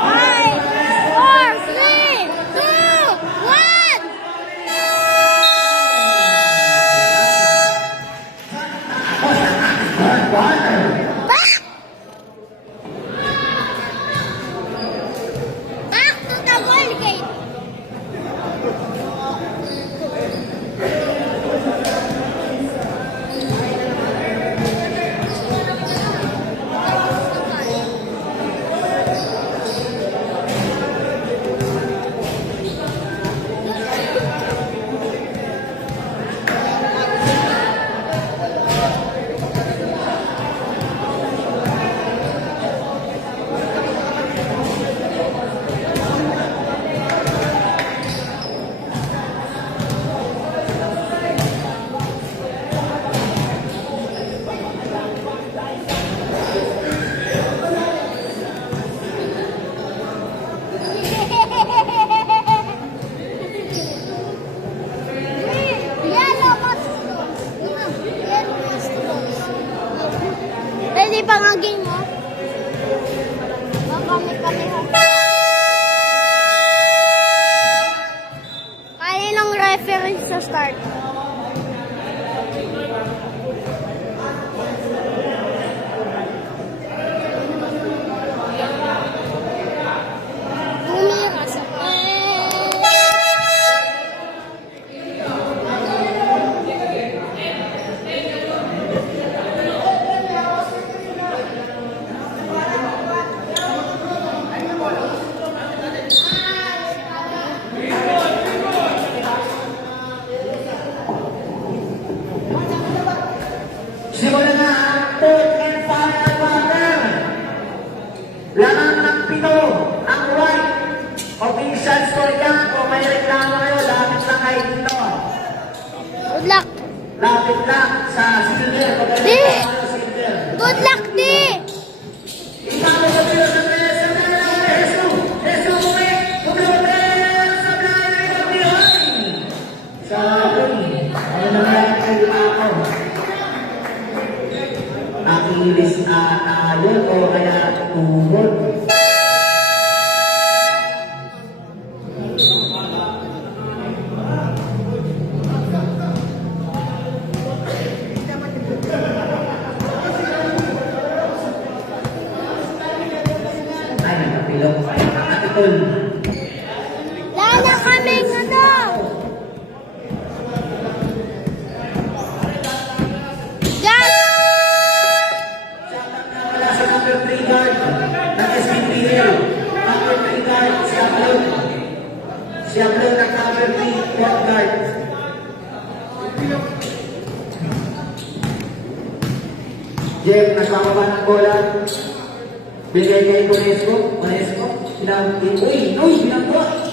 Five, four, three, two, one! Back! Back to the ball game! Yellow mushrooms. Yellow mushrooms. Pwede pa nga game mo? Kami ho. Kaninong reference sa start? Tumira sa Simulan na ang third and final quarter. Lamang ng pito ang white. Official score yan. Kung may reklamo kayo, lapit lang kayo dito. Good luck. Lapit lang sa silver. Di! Silver. Good luck, di! Ikaw sa pilo sa tres. Sa pilo sa Jesus. Jesus, uwi. Kumulong sa blind ng Pinoy. Sabi, ano nangyari kay ako? ilis tayo o kaya tumod. Ay, nagkapilok. Nakatol. Lala kaming ano? Guys! Wala sa number 3 guard ng SPPL. Number 3 guard, si Ablon. Si Ablon ng number 3 point guard. Jeff, nagpapaba ng bola. Bigay kay Bonesco. Bonesco. Binanggo.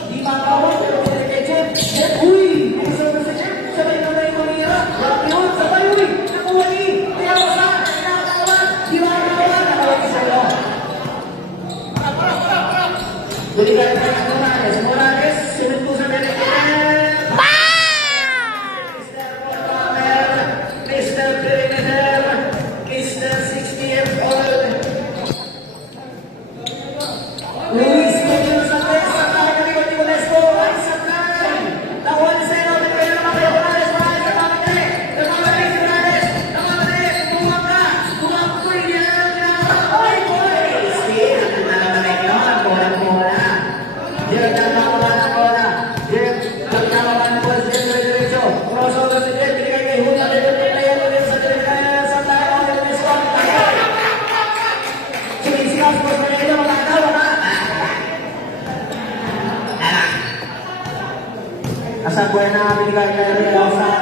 Di makawa. Pero bigay kay Jeff. Jeff, uy! Naisama sa Jeff. Sabay na may kumira. Yun, sabay, uy! Nakuha ni. Kaya mo sa nakakawa. Di makawa. Nakuha ni sa'yo. Binigay kay Morales. Morales, sunod po sa Benedict. Mr. Perimeter, Mr. 60 years old. Luis Miguel Santos, Santay, Caribe, Unesco, ay Santay. Nakuha ni Seno, nagpaya naman kayo, Morales, Morales, nagmamadali, Morales, tumangka, ay, boys. Sige, naglalagay yun, bola. Jeff, nagkakawa ng bola. Jeff, nagkakawa ng bola, Jeff, diretso. Crossover si Jeff, binigay kay Julia, sa Jeff, Santay, Unesco, sige, sikas, boss, binigay na, wala. Asa buena, binigay kay Relosa.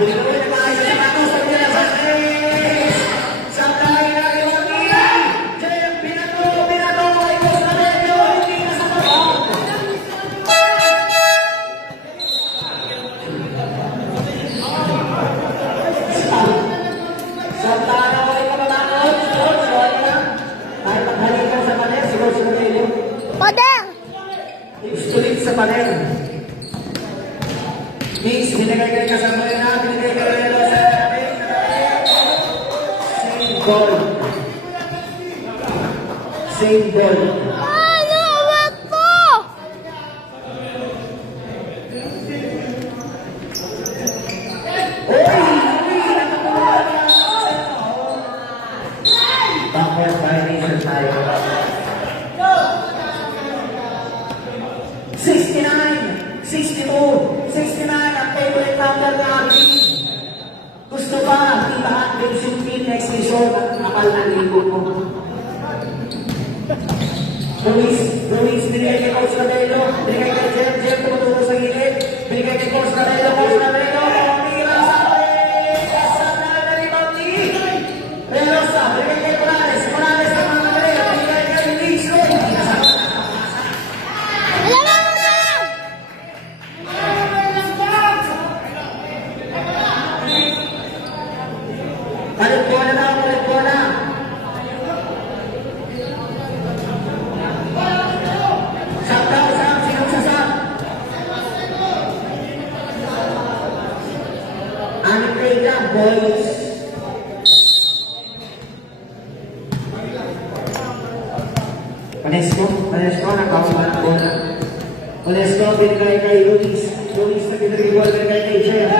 Binigay na tayo sa Santos, sa Villa Santos. Santay na Iwaki. Jeff, binato, ay Boss Aurelio, hindi na sa bawang. Santana, ay pamatakot. Sorry na. Kahit maghalikan sa paner, siguro yun. Poder! Sulit sa paner. Mix, binigay kay Casabuena, binigay kay Relosa. Same ball. Ano? Wag po! Backward violation tayo. 69, 62, 69 ang favorite number na aking. Gusto ba ibahan din yung next season at kapal ng libo ko? Luis, binigay kay Coach Labelo, binigay kay Jeff, tumutulong sa gilid, binigay kay Coach Labelo, pumira sa akin, kasama na rebound ni Relosa, binigay kay Morales na mga kare, binigay kay Luis, Alam mo na lang! Balik bola na. Sam, sinong sasam? Anik Reda, boys. Panesco, nakakuha ng bola. Panesco, binigay kay Luis na binigay kay Jeff.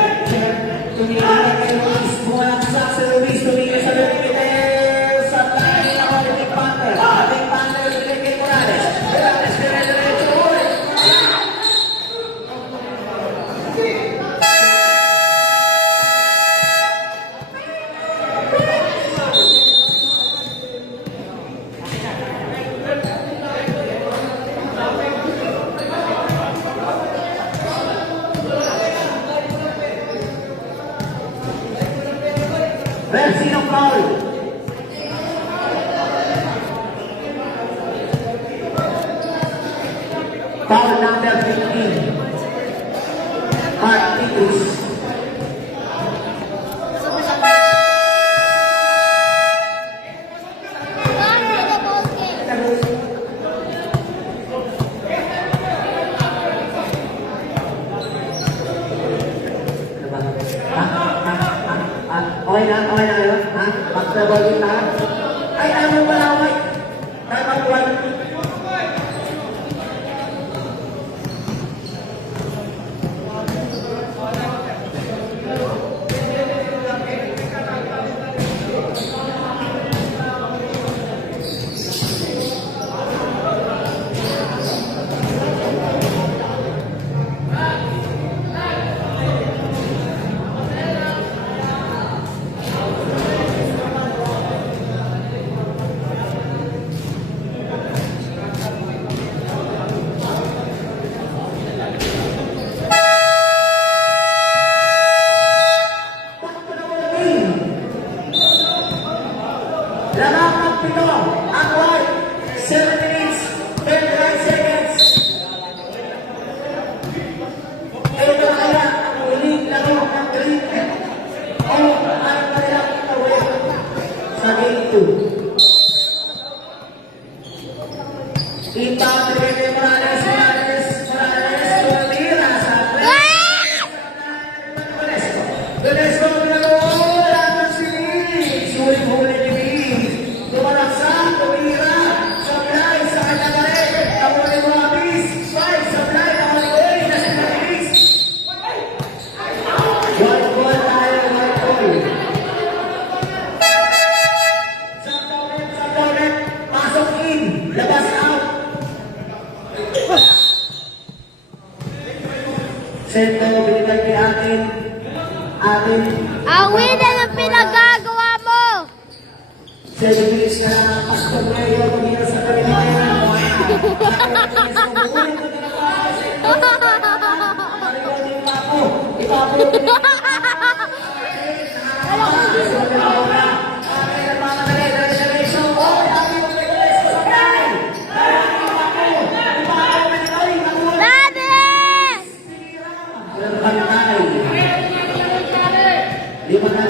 Tumingin kay Luis, bumalaksak sa Luis, tumingin sa Benedict, sa tayo na Ating Panther, binigay kay Morales, diretso, Sino foul? Foul number 15. Mark Titus. Back to the ball game. Okay na. na yun, ha? Pagtrabaho kita. Ay, ano ba na, White? Time out, White. Lamang ang pito, ang White, 7 minutes, 39 seconds. Ito na kaya ang uling laro ng Green o ang kanilang away sa game 2. Ipatrigay Morales, tumira sa Donesco, pinag-uula ng sinig. Sulit-huli ni Vince. Tumalaksak, tumira. Sablay sa kanya pa rin. Kamuli mo ang Vince. Five, sablay, nakaligay na si Vince. White ball tayo, white ball. Sakto ulit. Pasok in. Labas out. Sento, binigay kay atin. Awin na ang pinagagawa mo! 7 minutes na lang ang pastor na yun. Hindi sa kanila. Lima na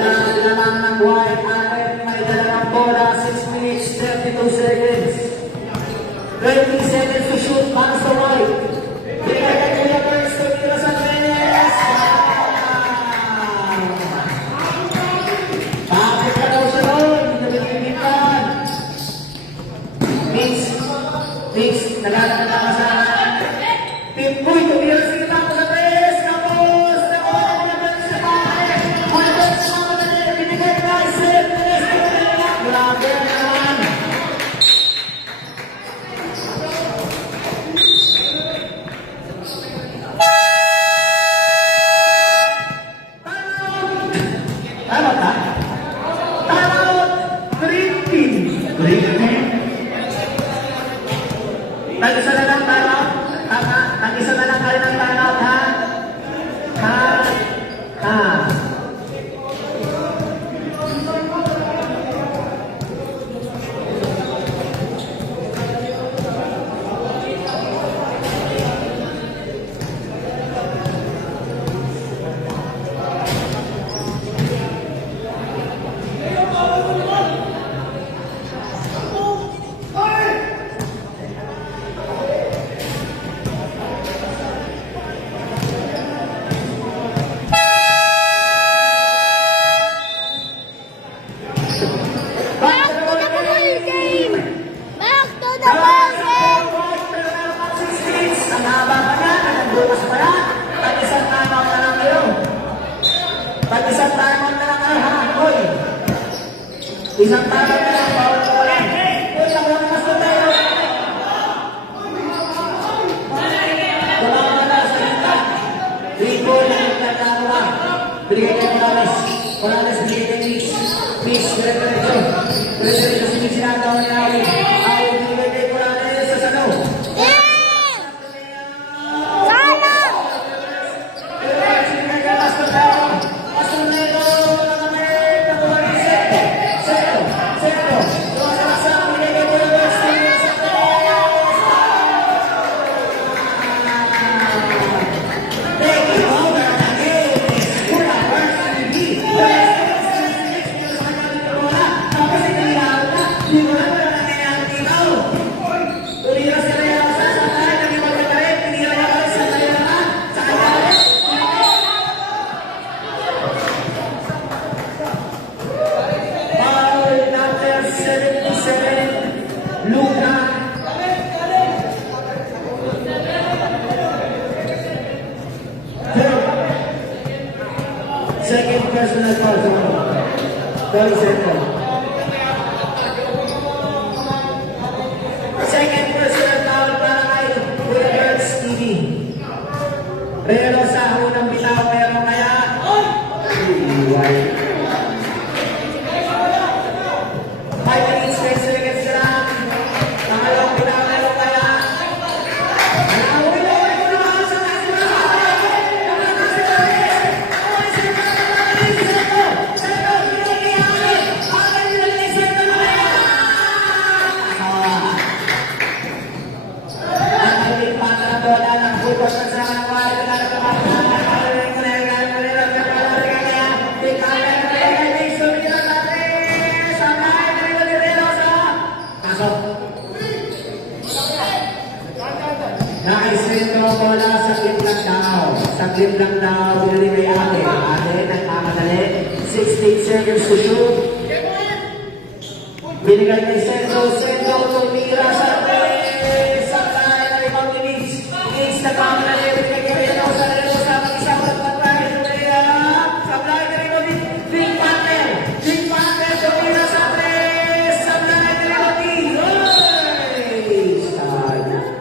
lang ng White. Akin may dalawang bola. 6 minutes, 32 seconds. 20 seconds to shoot. Pass to White. Bigay ka Kuya Burns. Tumira sa Menes. Bakit ka daw sa doon? Nabibigyan. Mix. Naglalakad na ka sa Pimpoy. Tumira sa kita ko sa Tres. Kapos. Grabe naman. Tama ka? Tama. Green team. Tag-isa na lang tama. Tama. Tag-isa na lang kayo ng tama, ha? Ha? Back to the ball game! Back to the ball game! Ang haba pa na, ang bukas pa na. Tag-isang timeout na lang yun. Tag-isang timeout na lang ha, hoy. Isang timeout na lang, bawal ka wala. Hoy, ako lang mas na tayo. Wala ka na sa gitna. Rico, nagkakalawa. Binigay kay Morales. Morales, binigay kay Mix. Mix, dire-diretso. Dire-diretso, sinisigaw ni Awi. Awi, binigay kay Morales sa sano. Hindi mo na nangyayari. Tony Sento. Second personal foul para kay Kuya Gertz TV. Relo sa unang bitaw, meron kaya? Iway. 5 minutes, 10 seconds na lang. Pangalawang bitaw, meron kaya? Naisento bola sa clip lang daw. Sa clip lang daw, binili kay ate. Ate, nagmamadali. 16 seconds to shoot. Binigay kay Sento. Sento, tumira sa tres. Sa kaya na ibang minutes. Minutes na kamadali. Binigay kay Reno sa Reno sa mag-isang pagpatay. Sablay ka rin mo din. Big Panther. Big Panther, tumira sa tres. Sablay ka rin mo din. Sayang.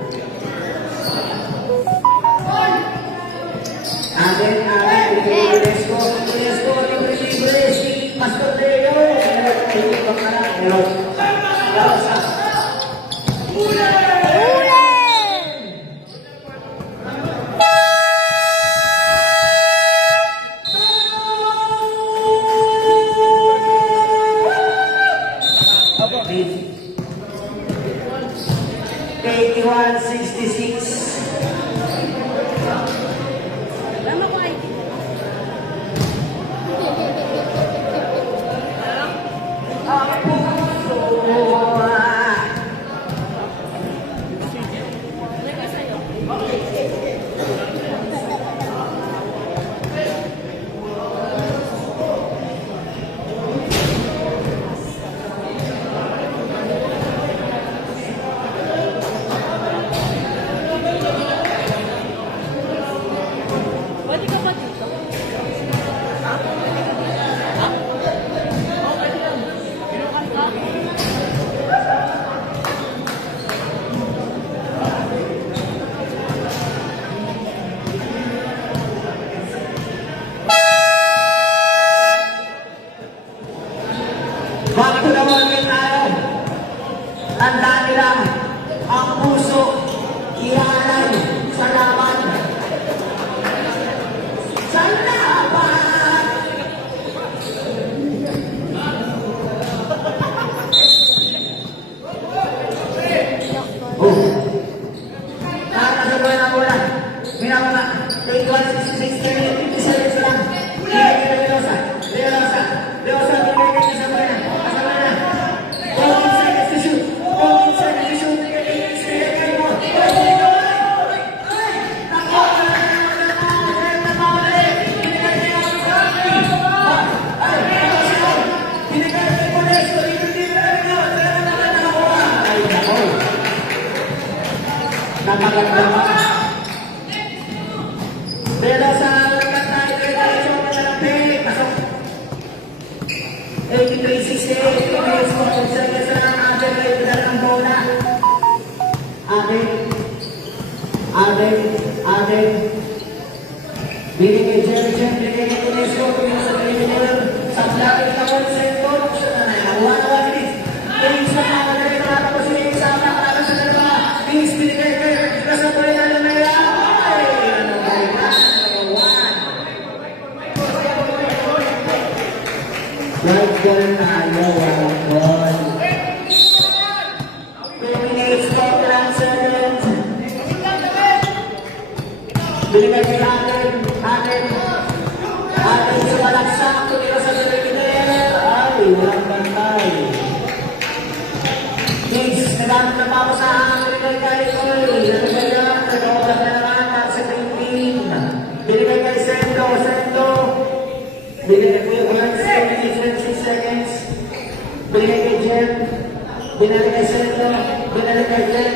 UNESCO, libre, si Pastor Leo. Hindi pa ka lang. Lama ko ay. Pwede ka ba dito? Back to the market tayo. Tandaan nila, ang puso, ihalan sa laban. Sa laban! Nakakasabay na bola. Minamama. Take 166, 50 seconds lang. Bigay kay Leosa. Leosa. Leosa, bigay kay kasabay na. Kasabay na. 14 seconds to shoot. 14 seconds to shoot. Bigay kay Leosa. Bigay kay mo. Napaganda pa. Pero sa lagat na ito, pasok. 83-68, minutes mo, seconds na lang atin, may pinag ng bola. Atin. Binigay Jen, binigay kay UNESCO, binigay sa Pilipinas, sa Flagit na wala sa ito, siya na yan, 1 minutes. Minutes na mga kagalit na tapos yung isa na karami sa dalawa. Minutes binigay kay kasabay na lumaya. Ano ba yan? Right goal tayo, right goal. 2 minutes, 49 seconds. Binigay kay atin sa malaksak, tumira sa Pilipinas. Ay, walang bantay. Kids, nagamit na pa ako sa binigay kay Koy. Nagagayak, nag-ooblag na naman para sa green team. Binigay kay Sento. Binigay kay Words, 26 seconds. Binigay kay Jen. Binigay kay Sento. Binigay kay Jen.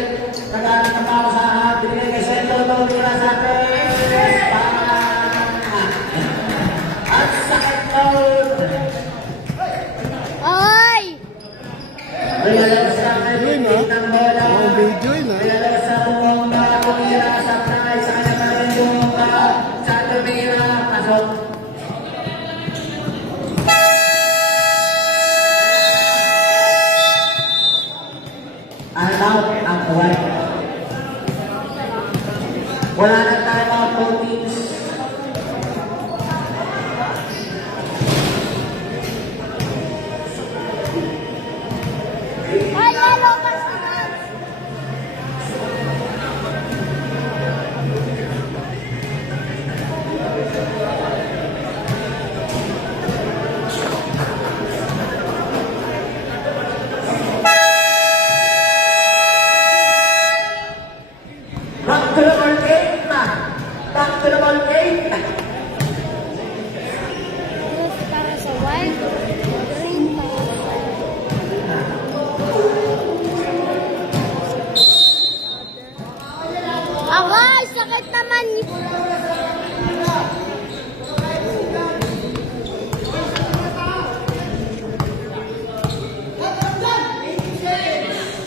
Nagamit na pa ako sa binigay kay Sento. Tumira sa atin. At sakit mode.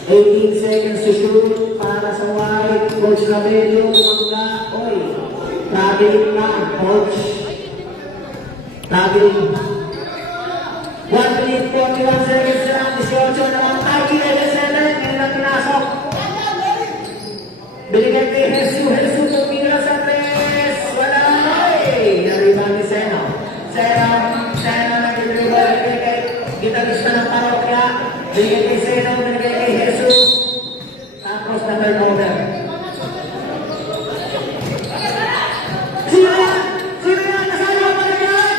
18 seconds to shoot para sa white. Coach Rabello, bumangga. Oy, traveling na, coach. Traveling. 1 minute 41 seconds na lang. 18 na lang. Mikey Elizabeth, ngayon lang pinasok. Binigyan kay Jesus. Jesus, tumira sa tres. Wala. Ay, nariban ni Seno. Seno nag-dribble kay gitarista ng parokya. Binigyan kay Seno, binigyan kay Jesus. Tapos na turnover. Sino yan? Sino yan? Nasaan yung palayan?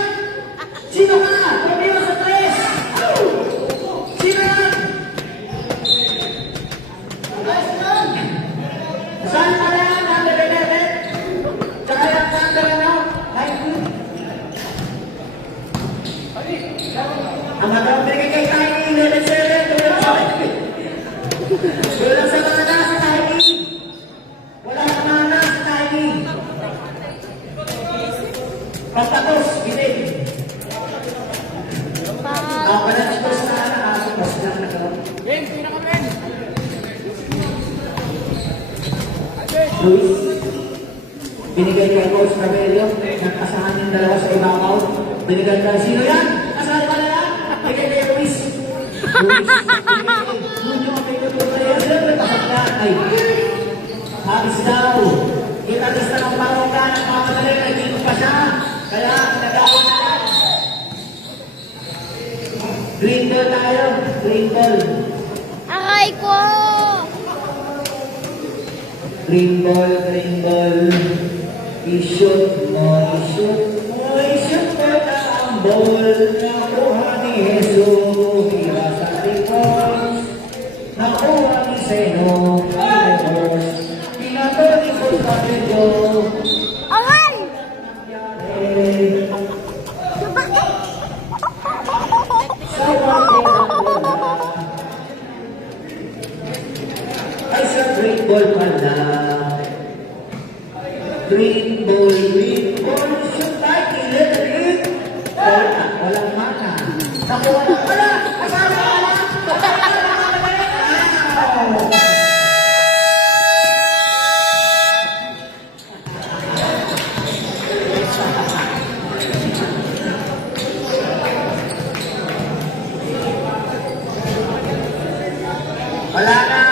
Sino ka? Tumira sa tres. Sino yan? Saan ka na yan? Number 11? Tsaka yung number ano? 19? Ang matawag binigay kay Tiny, 11-7, tulang sa mana sa Tiny. Wala sa mana sa Tiny. Pagkatos, ginig. Panatos na mas lang nagkaroon. Luis, binigay kay Coach Rabello, nagkasahan yung dalawa sa ibabaw. Binigay kay sino yan? Kasali ka na yan? Binigay kay Luis. Luis, Junyo, kay Luis. Siyempre, pasok na. Ay, habis daw. Gitarista ng paroka ng mga magaling, naging pa siya. Kaya, nag-aawin na yan. Green ball tayo. Green ball. Aray ko! Green ball, green ball. I-shoot mo, i-shoot mo, i-shoot mo na ang ball. Nakuha ni Jesus, hira sa likod. Nakuha ni Seno, Pinagos. Pinato ni Kulpapito. Aray! Eh, sa wala ay sa green ball pala. Green ball, shoot like electric. Walang mana. Nakuha na pala. Kasama ka na.